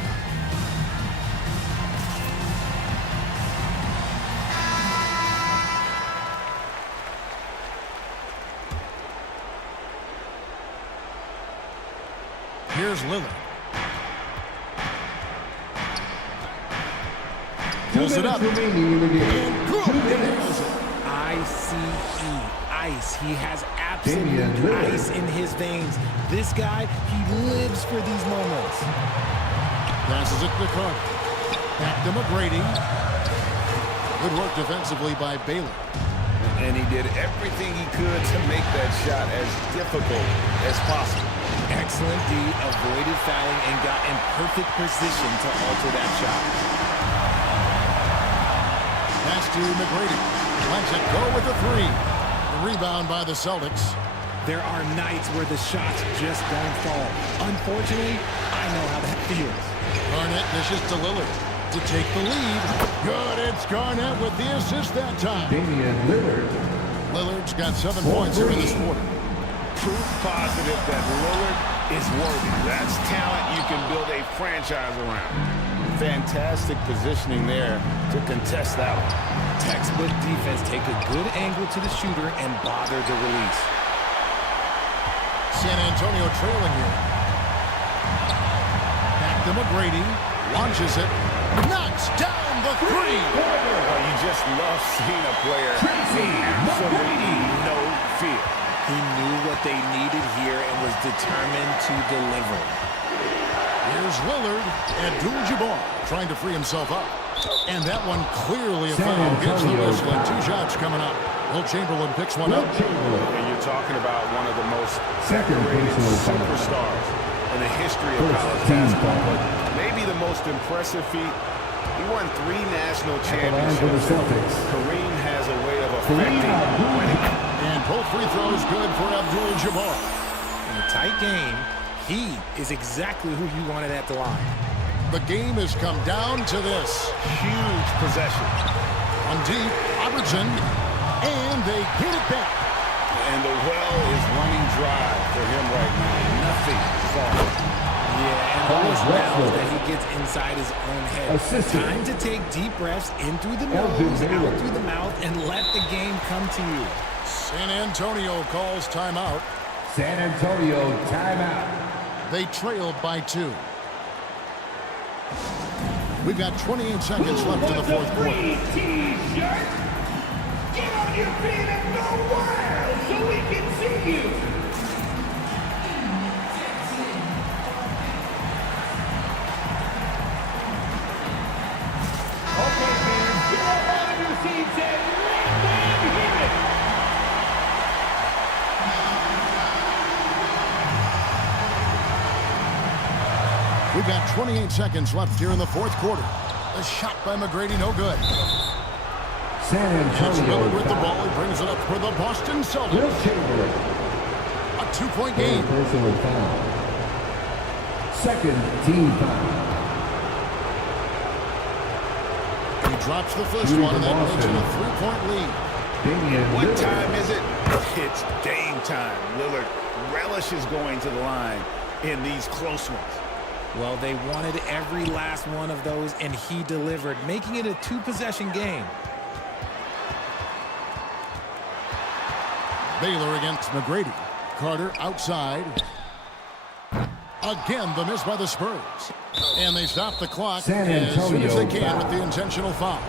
Here's Lillard. Pulls it up. Ice. He has absolute ice in his veins. This guy, he lives for these moments. Passes it to Carter. Back to McGrady. Good work defensively by Baylor. And he did everything he could to make that shot as difficult as possible. Excellent D, avoided fouling and got in perfect position to alter that shot. Pass to McGrady. Lets it go with the three. The rebound by the Celtics. There are nights where the shots just don't fall. Unfortunately, I know how that feels. Garnett dishes to Lillard to take the lead. Good, it's Garnett with the assist that time. Lillard's got 7 points here in this quarter. Proof positive that Lillard is worthy. That's talent you can build a franchise around. Fantastic positioning there to contest that one. Textbook defense. Take a good angle to the shooter and bother the release. San Antonio trailing here. Back to McGrady. Launches it. Knocks down the three. You just love seeing a player with absolutely no fear. He knew what they needed here and was determined to deliver. Here's Lillard. Abdul-Jabbar trying to free himself up. And that one clearly a foul. Gets the whistle and 2 shots coming up. Wilt Chamberlain picks one up. And you're talking about one of the most decorated superstars in the history of college basketball. But maybe the most impressive feat, he won 3 national championships. Kareem has a way of affecting winning. And both free throws good for Abdul-Jabbar. In a tight game, he is exactly who you wanted at the line. The game has come down to this. Huge possession. On deep, Robertson, and they get it back. And the well is running dry for him right now. Nothing falling. Yeah, and those rounds that he gets inside his own head. Time to take deep breaths in through the nose, out through the mouth, and let the game come to you. San Antonio calls timeout. San Antonio timeout. They trailed by 2. We've got 28 seconds left in the fourth quarter. T-shirt. Get on your feet and go wild so we can see you. Okay, fans, get up out of your seats and let them hear it. We've got 28 seconds left here in the fourth quarter. The shot by McGrady, no good. San Antonio Lillard with the ball. He brings it up for the Boston Celtics. A 2-point game. Personal foul. Second team foul. He drops the first one, and that makes it a 3-point lead. What time is it? It's game time. Lillard relishes going to the line in these close ones. Well, they wanted every last one of those, and he delivered, making it a two-possession game. Baylor against McGrady. Carter outside. Again, the miss by the Spurs. And they stop the clock as soon as they can with the intentional foul.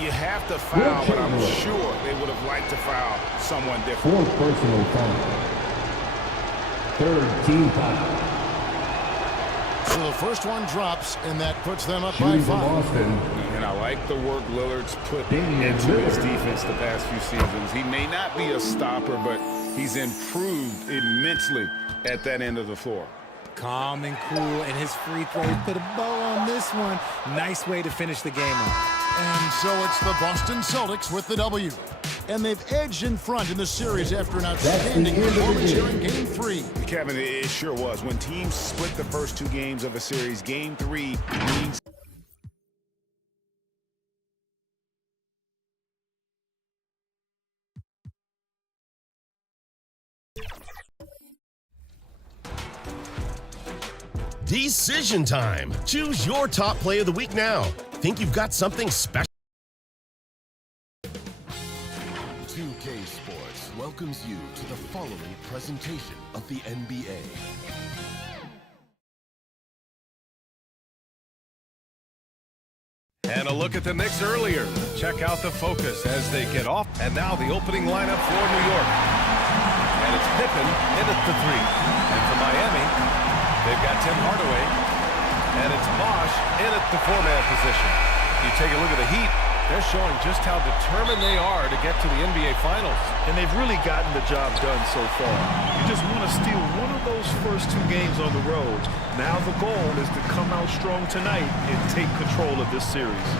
You have to foul, but I'm sure they would have liked to foul someone different. Fourth personal foul. Third team foul. So the first one drops, and that puts them up by 5. And I like the work Lillard's put into his defense the past few seasons. He may not be a stopper, but he's improved immensely at that end of the floor. Calm and cool, and his free throw put a bow on this one. Nice way to finish the game up. And so it's the Boston Celtics with the W. And they've edged in front in the series after an outstanding performance here in Game 3. Kevin, it sure was. When teams split the first 2 games of a series, Game 3 means... Decision time. Choose your top play of the week now. Think you've got something special? 2K Sports welcomes you to the following presentation of the NBA. And a look at the Knicks earlier. Check out the focus as they get off. And now the opening lineup for New York. And it's Pippen in at the 3. And for Miami, they've got Tim Hardaway. And it's Bosh in at the 4-man position. You take a look at the Heat. They're showing just how determined they are to get to the NBA Finals. And they've really gotten the job done so far. You just want to steal one of those first 2 games on the road. Now the goal is to come out strong tonight and take control of this series.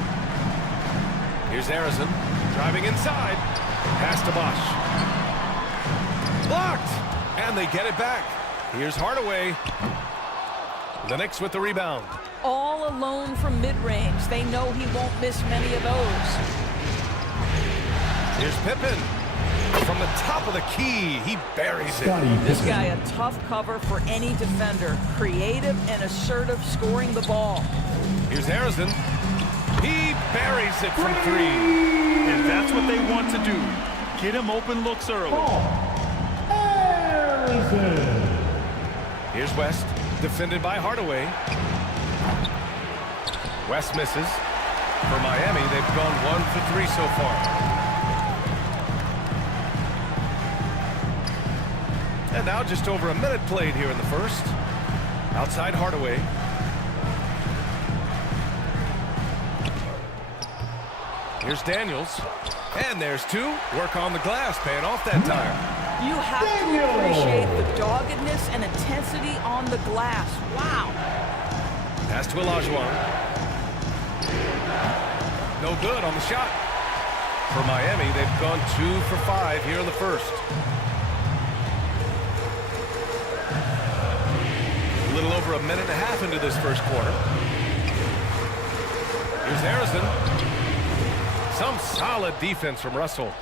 Here's Harrison driving inside. Pass to Bosh. Blocked! And they get it back. Here's Hardaway. The Knicks with the rebound. All alone from mid-range. They know he won't miss many of those. Here's Pippen. From the top of the key, he buries it. This guy a tough cover for any defender. Creative and assertive scoring the ball. Here's Harrison. He buries it from 3. And that's what they want to do. Get him open looks early. Here's West. Defended by Hardaway. West misses. For Miami, they've gone 1 for 3 so far. And now just over a minute played here in the first. Outside Hardaway. Here's Daniels. And there's 2. Work on the glass, paying off that time. You have to appreciate the doggedness and intensity on the glass. Wow. Pass to Olajuwon. No good on the shot. For Miami, they've gone 2 for 5 here in the first. A little over a minute and a half into this first quarter. Here's Harrison. Some solid defense from Russell.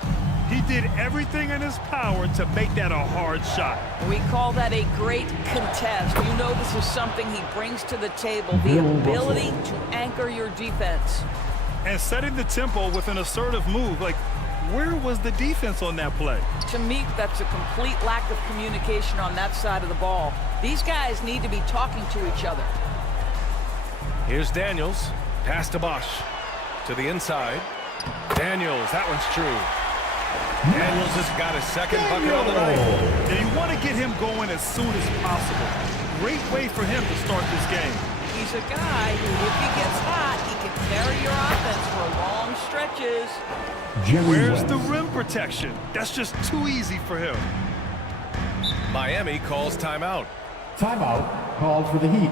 He did everything in his power to make that a hard shot. We call that a great contest. You know this is something he brings to the table, the ability to anchor your defense. And setting the tempo with an assertive move. Like, where was the defense on that play? To me, that's a complete lack of communication on that side of the ball. These guys need to be talking to each other. Here's Daniels. Pass to Bosh. To the inside. Daniels, that one's true. Daniels has got his second bucket on the night. And you want to get him going as soon as possible. Great way for him to start this game. He's a guy who, if he gets hot, he can carry your offense for long stretches. Where's the rim protection? That's just too easy for him. Miami calls timeout. Timeout called for the Heat.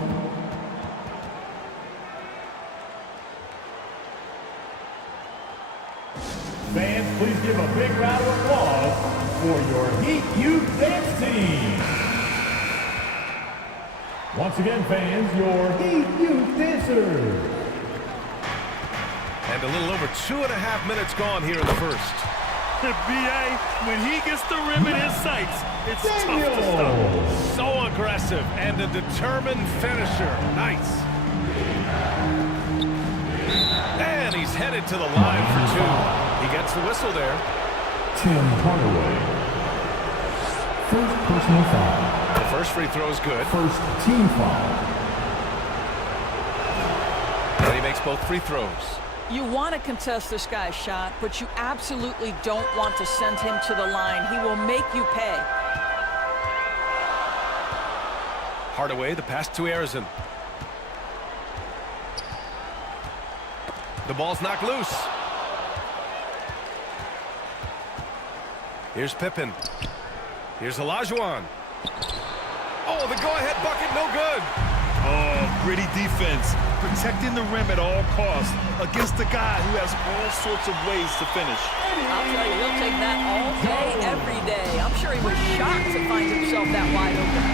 Once again, fans, your Heat Youth Dancers. And a little over 2.5 minutes gone here in the first. B.A., when he gets the rim in his sights, it's tough to stop. So aggressive and a determined finisher. Nice. And he's headed to the line for two. He gets the whistle there. Tim Hardaway. First personal foul. The first free throw is good. First team foul. And he makes both free throws. You want to contest this guy's shot, but you absolutely don't want to send him to the line. He will make you pay. Hardaway, the pass to Arizin. The ball's knocked loose. Here's Pippen. Here's Olajuwon. Oh, the go-ahead bucket, no good. Oh, gritty defense. Protecting the rim at all costs against a guy who has all sorts of ways to finish. I'll tell you, he'll take that all day, every day. I'm sure he was shocked to find himself that wide open.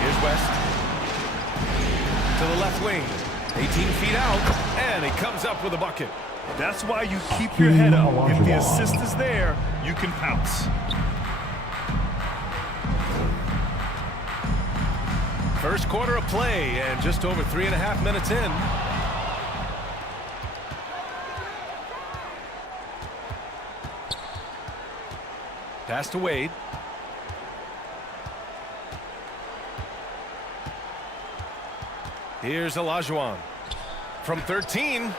Here's West. To the left wing. 18 feet out, and he comes up with a bucket. That's why you keep your head up. If the assist is there, you can pounce. First quarter of play, and just over 3.5 minutes in. Pass to Wade. Here's Olajuwon. From 13.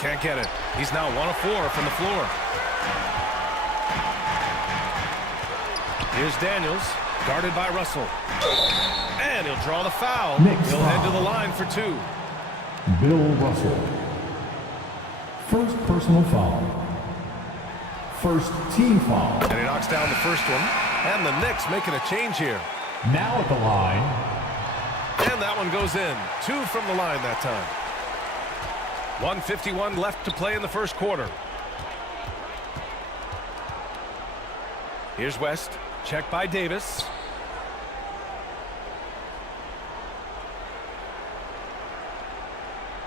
Can't get it. He's now 1 of 4 from the floor. Here's Daniels, guarded by Russell. And he'll draw the foul. He'll head to the line for 2. Bill Russell. First personal foul. First team foul. And he knocks down the first one. And the Knicks making a change here. Now at the line. And that one goes in. 2 from the line that time. 1:51 left to play in the first quarter. Here's West. Checked by Davis.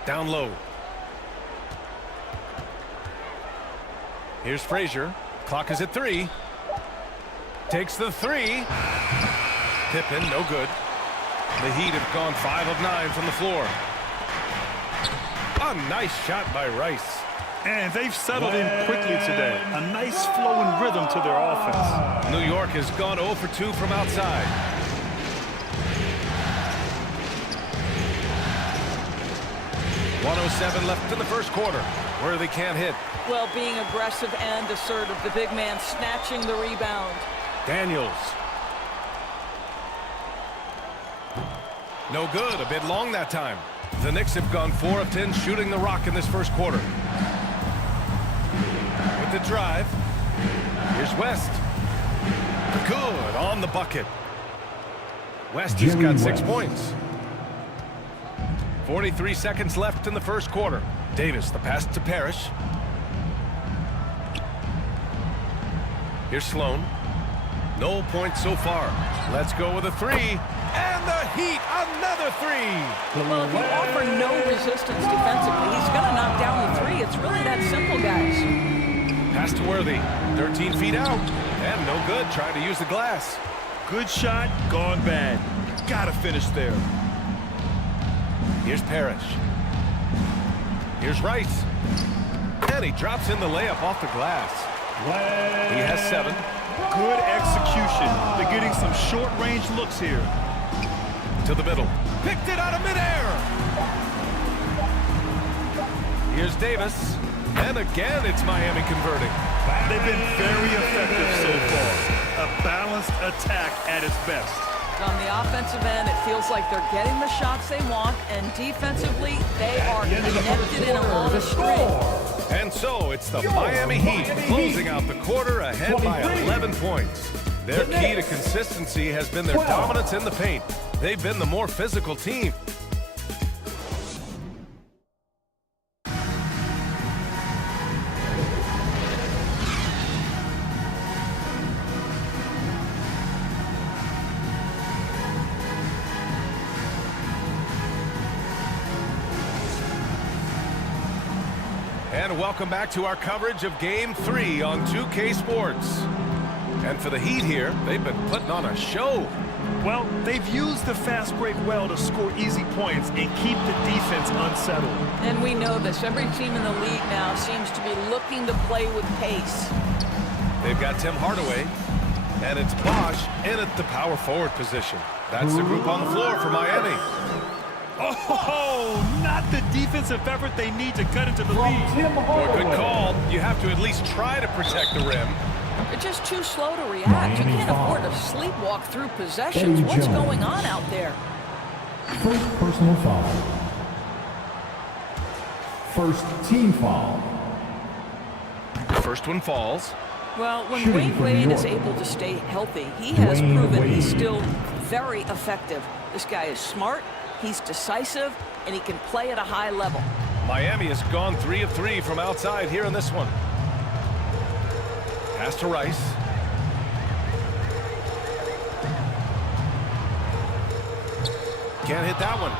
Down low. Here's Frazier. Clock is at 3. Takes the 3. Pippen, no good. The Heat have gone 5 of 9 from the floor. A nice shot by Rice. And they've settled in quickly today. A nice flowing rhythm to their offense. New York has gone 0 for 2 from outside. .107 left in the first quarter. Worthy can't hit. Well, being aggressive and assertive. The big man snatching the rebound. Daniels. No good. A bit long that time. The Knicks have gone 4 of 10 shooting the rock in this first quarter. With the drive. Here's West. Good on the bucket. West has got 6 points. 43 seconds left in the first quarter. Davis, the pass to Parrish. Here's Sloan. No points so far. Let's go with a 3. And the Heat, another 3. Well, if you offer no resistance defensively, he's going to knock down the 3. It's really that simple, guys. Pass to Worthy. 13 feet out. And no good. Trying to use the glass. Good shot, gone bad. Gotta finish there. Here's Parrish. Here's Rice. And he drops in the layup off the glass. He has 7. Good execution. They're getting some short-range looks here. To the middle. Picked it out of midair. Here's Davis. And again, it's Miami converting. They've been very effective so far. A balanced attack at its best. On the offensive end, it feels like they're getting the shots they want, and defensively, they are connected in on a string. And so it's the Miami Heat closing out the quarter ahead by 11 points. Their key to consistency has been their dominance in the paint. They've been the more physical team. And welcome back to our coverage of Game 3 on 2K Sports. And for the Heat here, they've been putting on a show. Well, they've used the fast break well to score easy points and keep the defense unsettled. And we know this. Every team in the league now seems to be looking to play with pace. They've got Tim Hardaway, and it's Bosch in at the power forward position. That's the group on the floor for Miami. Oh, not the defensive effort they need to cut into the lead. Well, good call. You have to at least try to protect the rim. They're just too slow to react. You can't afford to sleepwalk through possessions. What's going on out there? First personal foul. First team foul. First one falls. Well, when Wayne is able to stay healthy, he has proven he's still very effective. This guy is smart, he's decisive, and he can play at a high level. Miami has gone 3 of 3 from outside here in this one. Pass to Rice. Can't hit that one.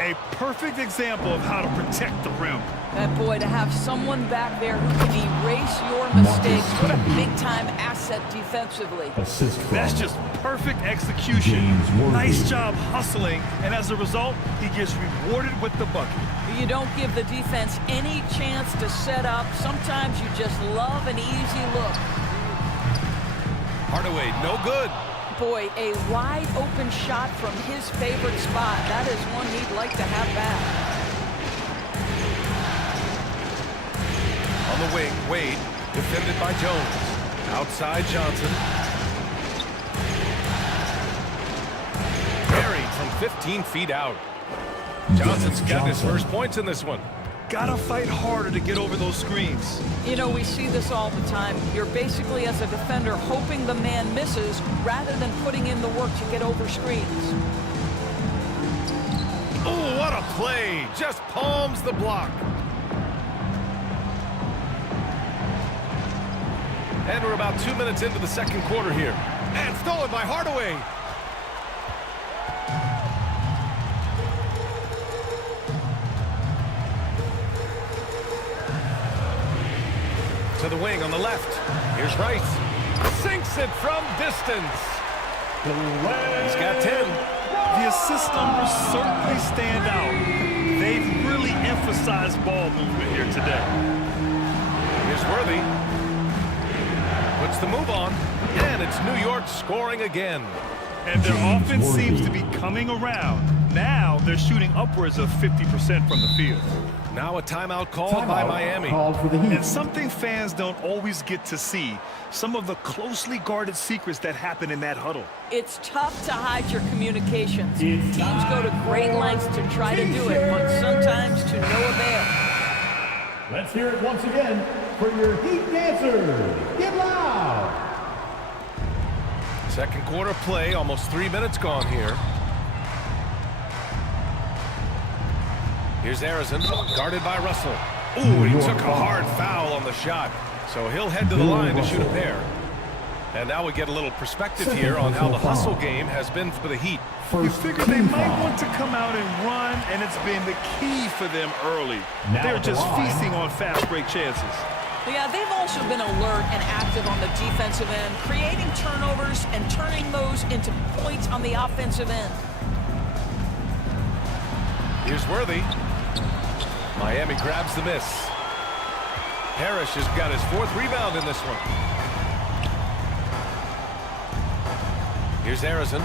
A perfect example of how to protect the rim. And boy, to have someone back there who can erase your mistakes, what a big-time asset defensively. That's just perfect execution. Nice job hustling, and as a result, he gets rewarded with the bucket. You don't give the defense any chance to set up. Sometimes you just love an easy look. Hardaway, no good. Boy, a wide-open shot from his favorite spot. That is one he'd like to have back. On the wing, Wade, defended by Jones. Outside Johnson. Buried from 15 feet out. Johnson's got his first points in this one. Gotta fight harder to get over those screens. You know, we see this all the time. You're basically, as a defender, hoping the man misses rather than putting in the work to get over screens. Oh, what a play. Just palms the block. And we're about 2 minutes into the second quarter here. And stolen by Hardaway. To the wing on the left. Here's Rice. Sinks it from distance. He's got 10. The assist numbers certainly stand out. They've really emphasized ball movement here today. Here's Worthy. Puts the move on. And it's New York scoring again. And their offense seems to be coming around. Now they're shooting upwards of 50% from the field. Now a timeout called by Miami. And something fans don't always get to see, some of the closely guarded secrets that happen in that huddle. It's tough to hide your communications. Teams go to great lengths to try to do it, but sometimes to no avail. Let's hear it once again for your Heat dancers. Get loud! Second quarter play, almost 3 minutes gone here. Here's Arizon, guarded by Russell. Ooh, he took a hard foul on the shot. So he'll head to the line to shoot a pair. And now we get a little perspective here on how the hustle game has been for the Heat. You figure they might want to come out and run, and it's been the key for them early. They're just feasting on fast break chances. Yeah, they've also been alert and active on the defensive end, creating turnovers and turning those into points on the offensive end. Here's Worthy. Miami grabs the miss. Parrish has got his 4th rebound in this one. Here's Arizon.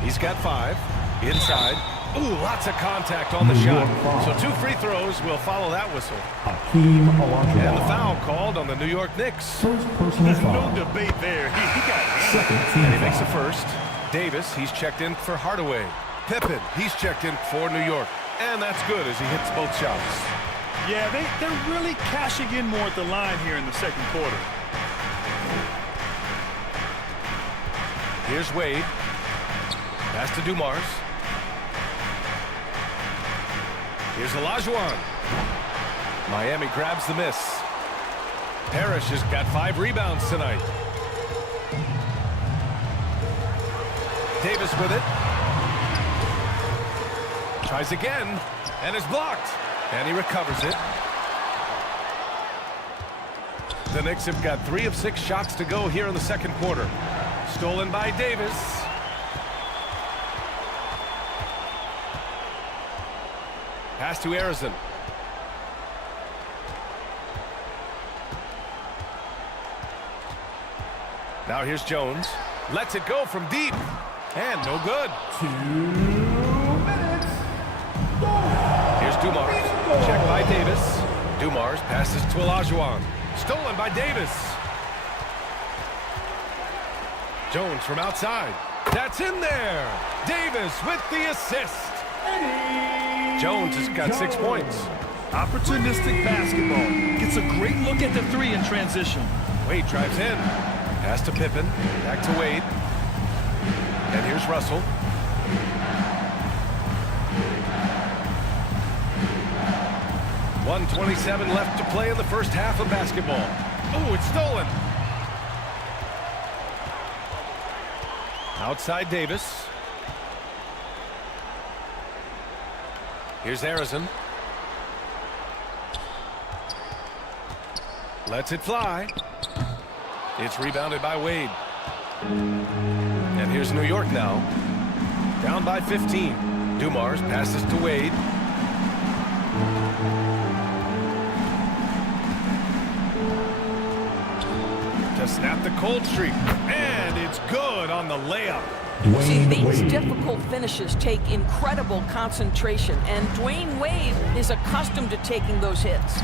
He's got 5. Inside. Ooh, lots of contact on the shot. So 2 free throws will follow that whistle. And the foul called on the New York Knicks. There's no debate there. He got it. And he makes a first. Davis, he's checked in for Hardaway. Pippen, he's checked in for New York. And that's good as he hits both shots. Yeah, they're really cashing in more at the line here in the second quarter. Here's Wade. Pass to Dumars. Here's Olajuwon. Miami grabs the miss. Parrish has got 5 rebounds tonight. Davis with it. Tries again, and is blocked. And he recovers it. The Knicks have got 3 of 6 shots to go here in the second quarter. Stolen by Davis. Pass to Arizon. Now here's Jones. Lets it go from deep. And no good. 2 minutes. Here's Dumars. Checked by Davis. Dumars passes to Olajuwon. Stolen by Davis. Jones from outside. That's in there. Davis with the assist. Jones has got 6 points. Opportunistic basketball. Gets a great look at the 3 in transition. Wade drives in. Pass to Pippen. Back to Wade. And here's Russell. .127 left to play in the first half of basketball. Oh, it's stolen. Outside Davis. Here's Arizon. Lets it fly. It's rebounded by Wade. And here's New York now. Down by 15. Dumars passes to Wade. To snap the cold streak. And it's good on the layup. See, these difficult finishes take incredible concentration, and Dwayne Wade is accustomed to taking those hits.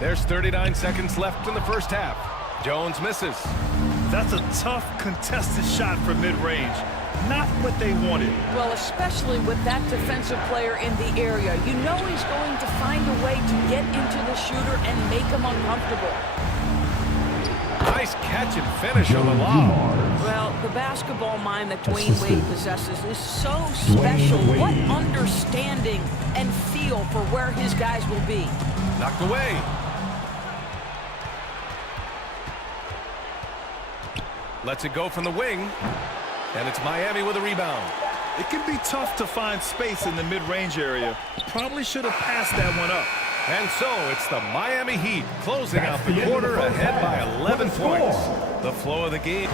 There's 39 seconds left in the first half. Jones misses. That's a tough, contested shot for mid-range. Not what they wanted. Well, especially with that defensive player in the area. You know he's going to find a way to get into the shooter and make him uncomfortable. Nice catch and finish on the lob. Well, the basketball mind that Dwayne Wade possesses is so special. What understanding and feel for where his guys will be. Knocked away. Lets it go from the wing. And it's Miami with a rebound. It can be tough to find space in the mid-range area. Probably should have passed that one up. And so it's the Miami Heat closing out the quarter ahead by 11 points. The flow of the game.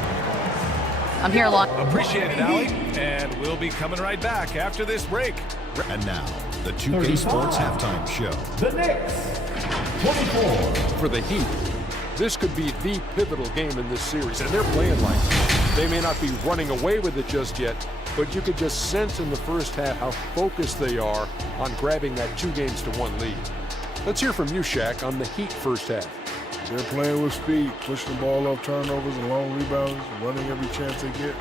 I'm here a lot. Appreciate it, Allie. And we'll be coming right back after this break. And now, the 2K Sports Halftime Show. The Knicks, 24. For the Heat, this could be the pivotal game in this series, and they're playing like it. They may not be running away with it just yet, but you could just sense in the first half how focused they are on grabbing that 2-1 lead. Let's hear from you, Shaq, on the Heat first half. They're playing with speed, pushing the ball off turnovers and long rebounds, running every chance they get.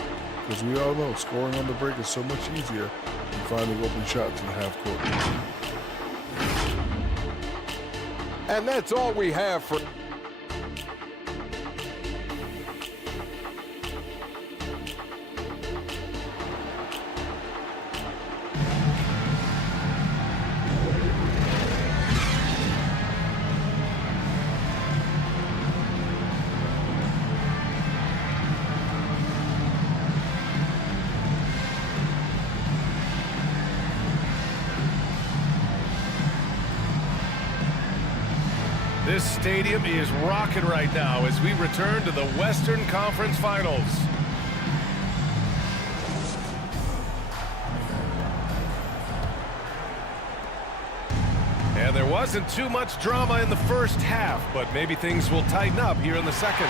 Because we all know scoring on the break is so much easier than finding open shots in the half court. And that's all we have for... This stadium is rocking right now as we return to the Western Conference Finals. And there wasn't too much drama in the first half, but maybe things will tighten up here in the second.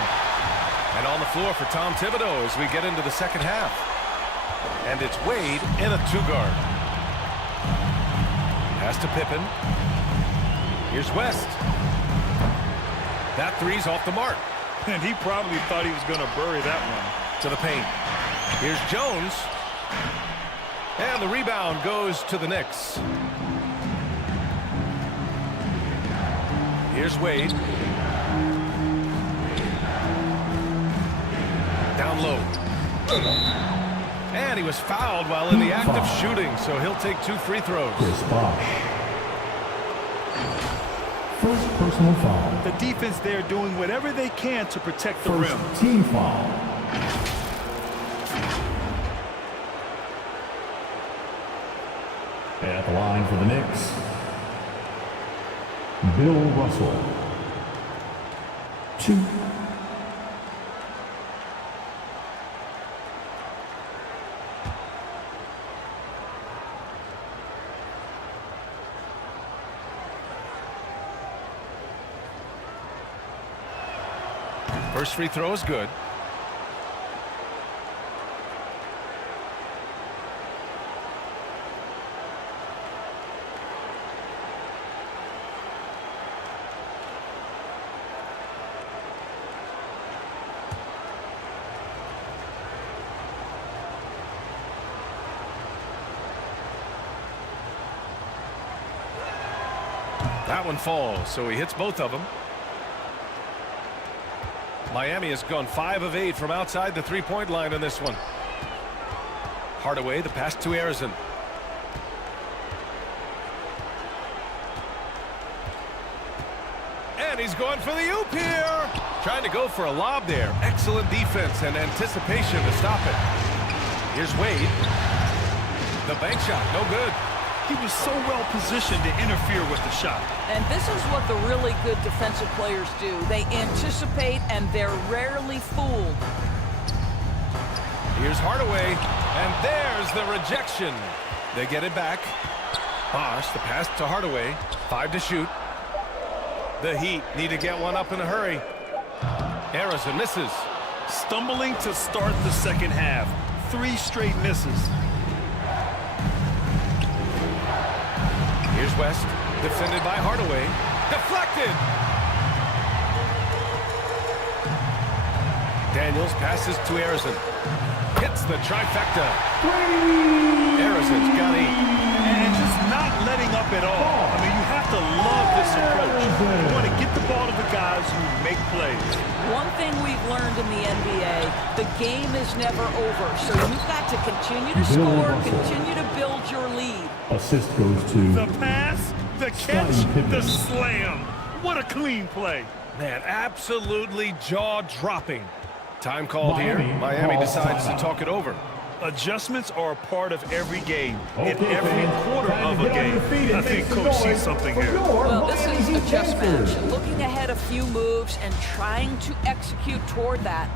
And on the floor for Tom Thibodeau as we get into the second half. And it's Wade in a 2-guard. Pass to Pippen. Here's West. That three's off the mark. And he probably thought he was going to bury that one. To the paint. Here's Jones. And the rebound goes to the Knicks. Here's Wade. Down low. And he was fouled while in the act of shooting, so he'll take 2 free throws. First personal foul. The defense there doing whatever they can to protect the First rim. Team foul. At the line for the Knicks, Bill Russell. 2. First free throw is good. That one falls, so he hits both of them. Miami has gone 5 of 8 from outside the three-point line in this one. Hardaway, the pass to Arizon. And he's going for the oop here. Trying to go for a lob there. Excellent defense and anticipation to stop it. Here's Wade. The bank shot, no good. He was so well positioned to interfere with the shot. And this is what the really good defensive players do. They anticipate, and they're rarely fooled. Here's Hardaway, and there's the rejection. They get it back. Bosch, the pass to Hardaway. 5 to shoot. The Heat need to get one up in a hurry. Arizon misses. Stumbling to start the second half. 3 straight misses. Here's West, defended by Hardaway. Deflected! Daniels passes to Arizon. Hits the trifecta. Arizon's got 8. And just not letting up at all. I mean, you have to love this approach. You want to get the ball to the guys who make plays. One thing we've learned in the NBA, the game is never over. So you've got to continue to score, continue to build your lead. Assist goes to the pass, the catch, the slam. What a clean play. Man, absolutely jaw-dropping. Time called here. Miami decides to talk it over. Adjustments are a part of every game. In every quarter of a game. I think Coach sees something here. Well, this is a chess match. Looking ahead a few moves and trying to execute toward that.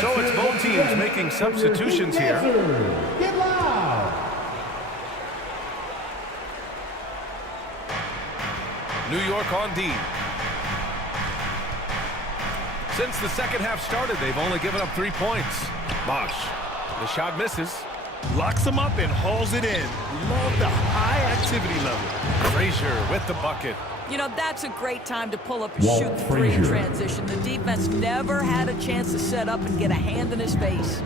So it's both teams making substitutions here. Get loud! New York on D. Since the second half started, they've only given up 3 points. Bosch. The shot misses. Locks him up and hauls it in. Love the high activity level. Frazier with the bucket. You know, that's a great time to pull up and shoot the 3 in transition. The defense never had a chance to set up and get a hand in his face.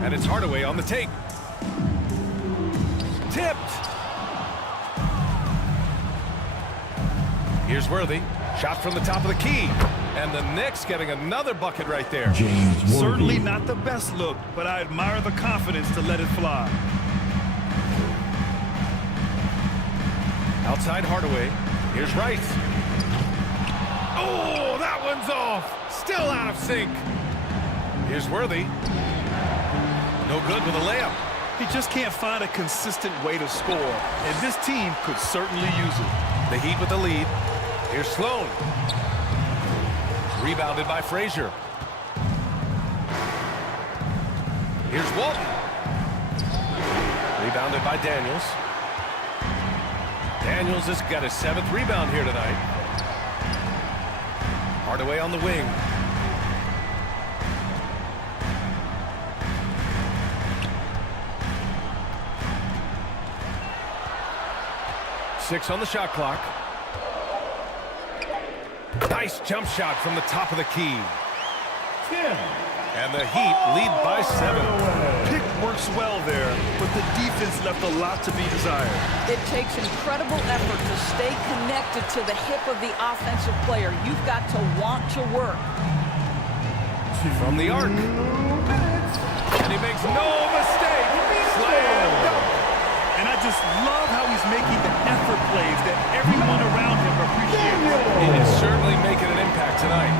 And it's Hardaway on the take. Tipped. Here's Worthy. Shot from the top of the key. And the Knicks getting another bucket right there. Certainly not the best look, but I admire the confidence to let it fly. Outside Hardaway. Here's Rice. Oh, that one's off. Still out of sync. Here's Worthy. No good with a layup. He just can't find a consistent way to score, and this team could certainly use it. The Heat with the lead. Here's Sloan. Rebounded by Frazier. Here's Walton. Rebounded by Daniels. Daniels has got his 7th rebound here tonight. Hardaway on the wing. Six on the shot clock. Nice jump shot from the top of the key. 10. And the Heat lead by 7. Pick works well there, but the defense left a lot to be desired. It takes incredible effort to stay connected to the hip of the offensive player. You've got to want to work. From the arc. And he makes no mistake. Slam dunk. And I just love how he's making the effort plays that everyone around him appreciates. He is certainly making an impact tonight.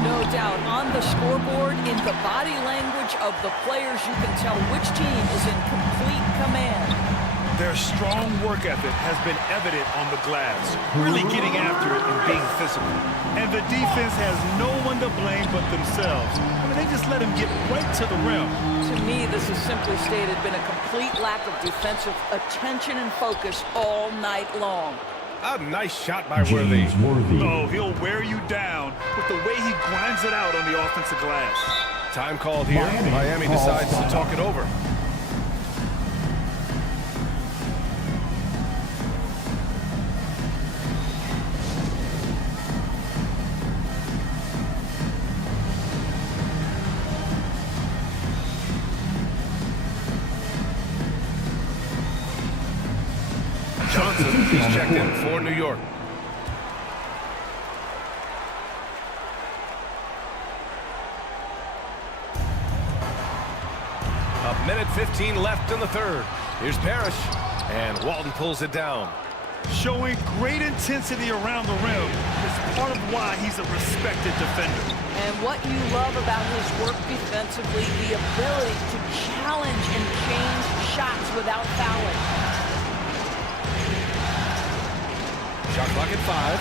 No doubt. On the scoreboard, in the body language of the players, you can tell which team is in complete command. Their strong work ethic has been evident on the glass, really getting after it and being physical. And the defense has no one to blame but themselves. I mean, they just let him get right to the rim. To me, this has simply stated been a complete lack of defensive attention and focus all night long. A nice shot by Worthy. Oh, he'll wear you down with the way he grinds it out on the offensive glass. Time called here. Miami decides to talk it over. Johnson, he's checked in for New York. A minute 15 left in the third. Here's Parrish, and Walton pulls it down. Showing great intensity around the rim is part of why he's a respected defender. And what you love about his work defensively, the ability to challenge and change shots without fouling. Shot clock at 5.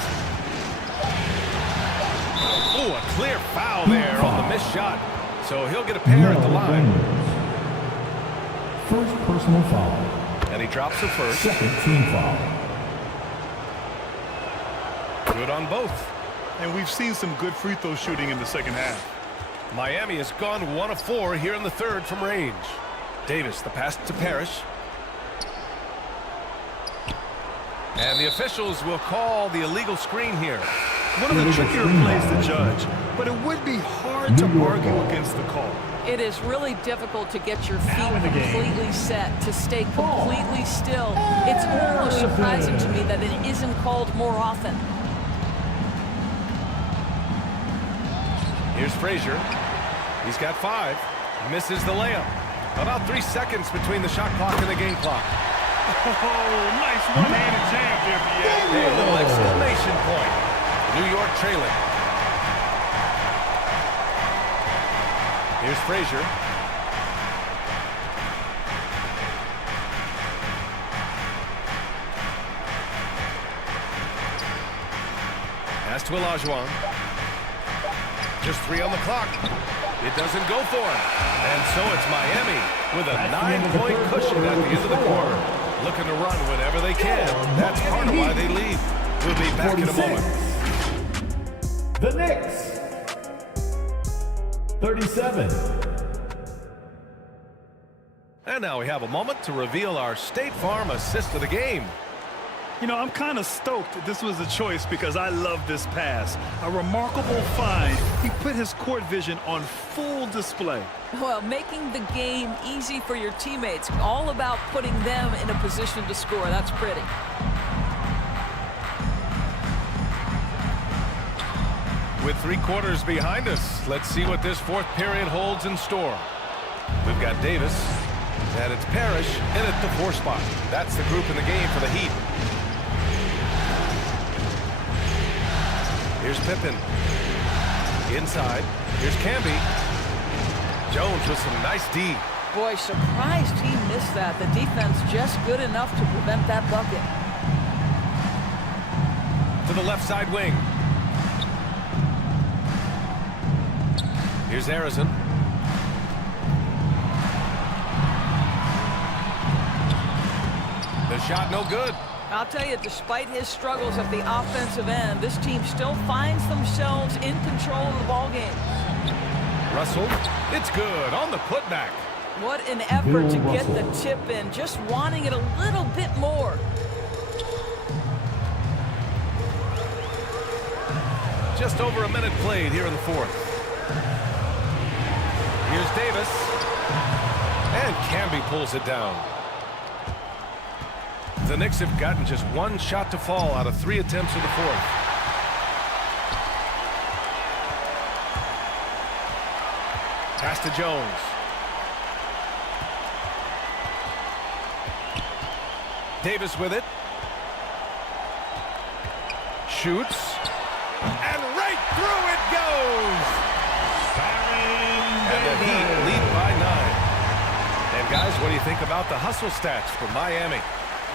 Oh, a clear foul there on the missed shot. So he'll get a pair at the line. First personal foul. And he drops the first. Second team foul. Good on both. And we've seen some good free throw shooting in the second half. Miami has gone 1 of 4 here in the third from range. Davis, the pass to Parrish. And the officials will call the illegal screen here. One of the trickier plays to judge, but it would be hard to argue against the call. It is really difficult to get your feet completely set, to stay completely still. It's almost surprising to me that it isn't called more often. Here's Frazier. He's got 5. Misses the layup. About 3 seconds between the shot clock and the game clock. Oh, nice one-handed jam there, Pierre. Hey, a little exclamation point. New York trailing. Here's Frazier. Pass to Olajuwon. Just 3 on the clock. It doesn't go for him. And so it's Miami with a 9-point cushion at the end of the quarter. Looking to run whenever they can. That's part of why they lead. We'll be back in a moment. The Knicks. 37. And now we have a moment to reveal our State Farm assist of the game. You know, I'm kind of stoked that this was a choice because I love this pass. A remarkable find. He put his court vision on full display. Well, making the game easy for your teammates. All about putting them in a position to score. That's pretty. With 3 quarters behind us, let's see what this fourth period holds in store. We've got Davis, and it's Parrish in at the 4 spot. That's the group in the game for the Heat. Here's Pippen. Inside. Here's Camby. Jones with some nice D. Boy, surprised he missed that. The defense just good enough to prevent that bucket. To the left side wing. Here's Harrison. shot no good. I'll tell you, despite his struggles at the offensive end, this team still finds themselves in control of the ball game. Russell, it's good on the putback. What an effort to get the tip in, just wanting it a little bit more. Just over a minute played here in the fourth. Here's Davis. And Camby pulls it down. The Knicks have gotten just one shot to fall out of 3 attempts in the fourth. Pass to Jones. Davis with it. Shoots. And right through it goes. And the Heat lead by 9. And guys, what do you think about the hustle stats for Miami?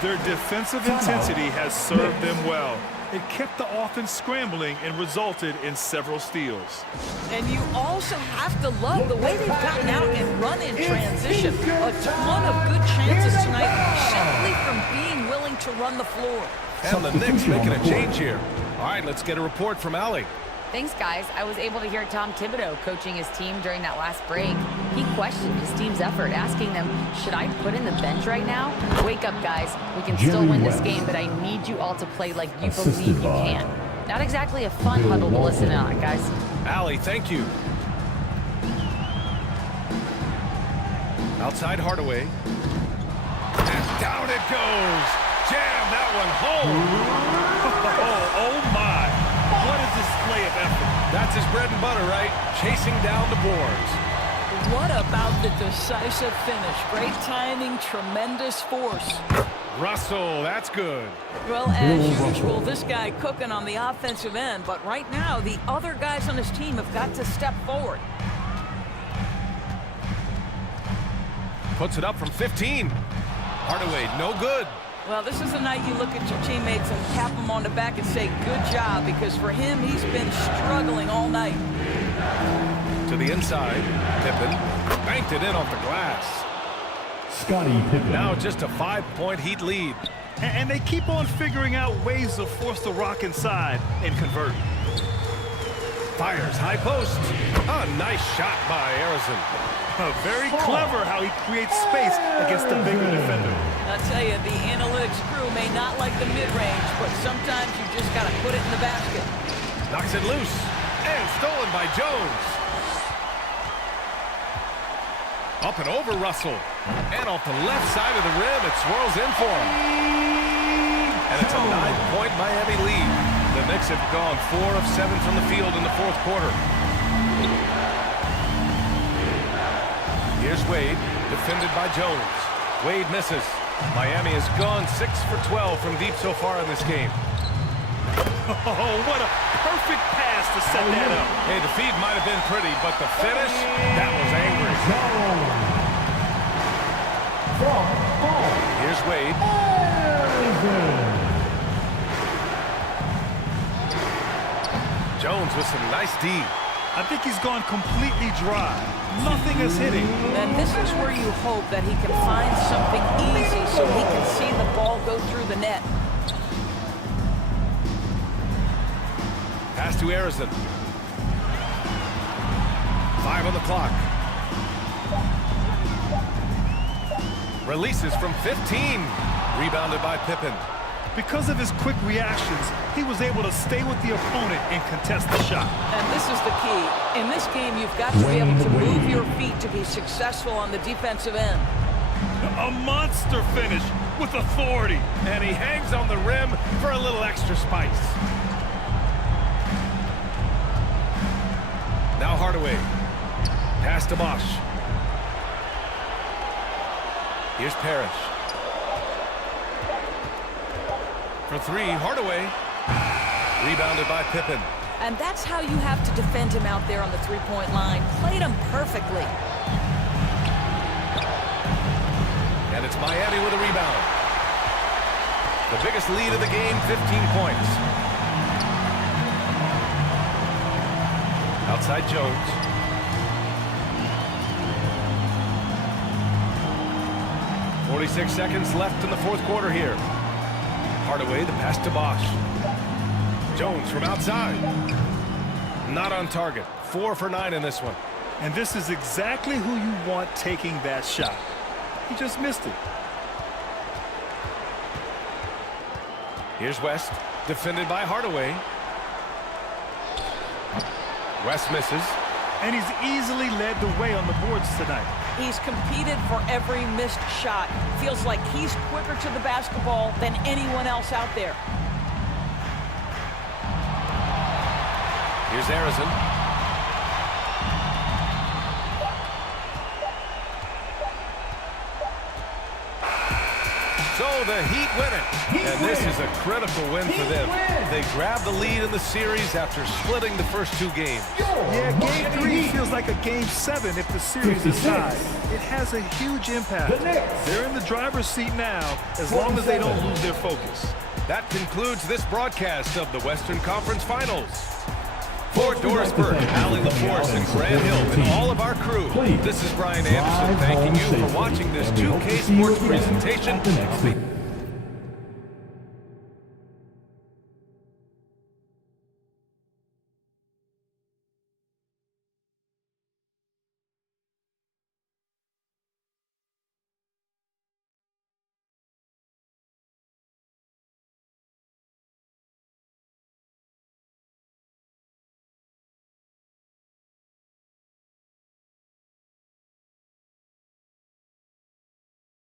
Their defensive intensity has served them well. It kept the offense scrambling and resulted in several steals. And you also have to love the way they've gotten out and run in transition. A ton of good chances tonight simply from being willing to run the floor. And the Knicks making a change here. All right, let's get a report from Allie. Thanks, guys. I was able to hear Tom Thibodeau coaching his team during that last break. He questioned his team's effort, asking them, should I put in the bench right now? Wake up, guys. We can still win this game, but I need you all to play like you believe you can. Not exactly a fun huddle to listen in on, guys. Allie, thank you. Outside Hardaway. And down it goes. Jam that one home. Oh my. What a display of effort. That's his bread and butter, right? Chasing down the boards. What about the decisive finish? Great timing, tremendous force. Russell, that's good. Well, as usual, this guy cooking on the offensive end, but right now, the other guys on his team have got to step forward. Puts it up from 15. Hardaway, no good. Well, this is the night you look at your teammates and tap them on the back and say, good job, because for him, he's been struggling all night. To the inside, Pippen banked it in off the glass. Scottie Pippen. Now just a 5-point Heat lead. And they keep on figuring out ways to force the rock inside and convert. Fires high post. A nice shot by Arizon. Very clever how he creates space against the bigger defender. I'll tell you, the analytics crew may not like the mid-range, but sometimes you just got to put it in the basket. Knocks it loose. And stolen by Jones. Up and over Russell. And off the left side of the rim, it swirls in for him. And it's a 9-point Miami lead. The Knicks have gone 4 of 7 from the field in the fourth quarter. Here's Wade, defended by Jones. Wade misses. Miami has gone 6 for 12 from deep so far in this game. Oh, what a perfect pass to set that up. Hey, the feed might have been pretty, but the finish, that was angry. Here's Wade. Jones with some nice D. I think he's gone completely dry. Nothing is hitting. And this is where you hope that he can find something easy so he can see the ball go through the net. Pass to Arizon. 5 on the clock. Releases from 15. Rebounded by Pippen. Because of his quick reactions, he was able to stay with the opponent and contest the shot. And this is the key. In this game, you've got to be able to move your feet to be successful on the defensive end. A monster finish with authority. And he hangs on the rim for a little extra spice. Now Hardaway. Pass to Bosch. Here's Parrish. For 3, Hardaway. Rebounded by Pippen. And that's how you have to defend him out there on the three-point line. Played him perfectly. And it's Miami with a rebound. The biggest lead of the game, 15 points. Outside Jones. 46 seconds left in the fourth quarter here. Hardaway, the pass to Bosch. Jones from outside. Not on target. 4 for 9 in this one. And this is exactly who you want taking that shot. He just missed it. Here's West, defended by Hardaway. West misses. And he's easily led the way on the boards tonight. He's competed for every missed shot. Feels like he's quicker to the basketball than anyone else out there. Here's Arizon. So the Heat win it. And this is a critical win for them. They grab the lead in the series after splitting the first 2 games. Yeah, Game 3 feels like a Game 7 if the series is tied. It has a huge impact. They're in the driver's seat now as long as they don't lose their focus. That concludes this broadcast of the Western Conference Finals. For Doris Burke, Allie LaForce, and Grant Hill, and all of our crew, this is Brian Anderson thanking you for watching this 2K Sports presentation.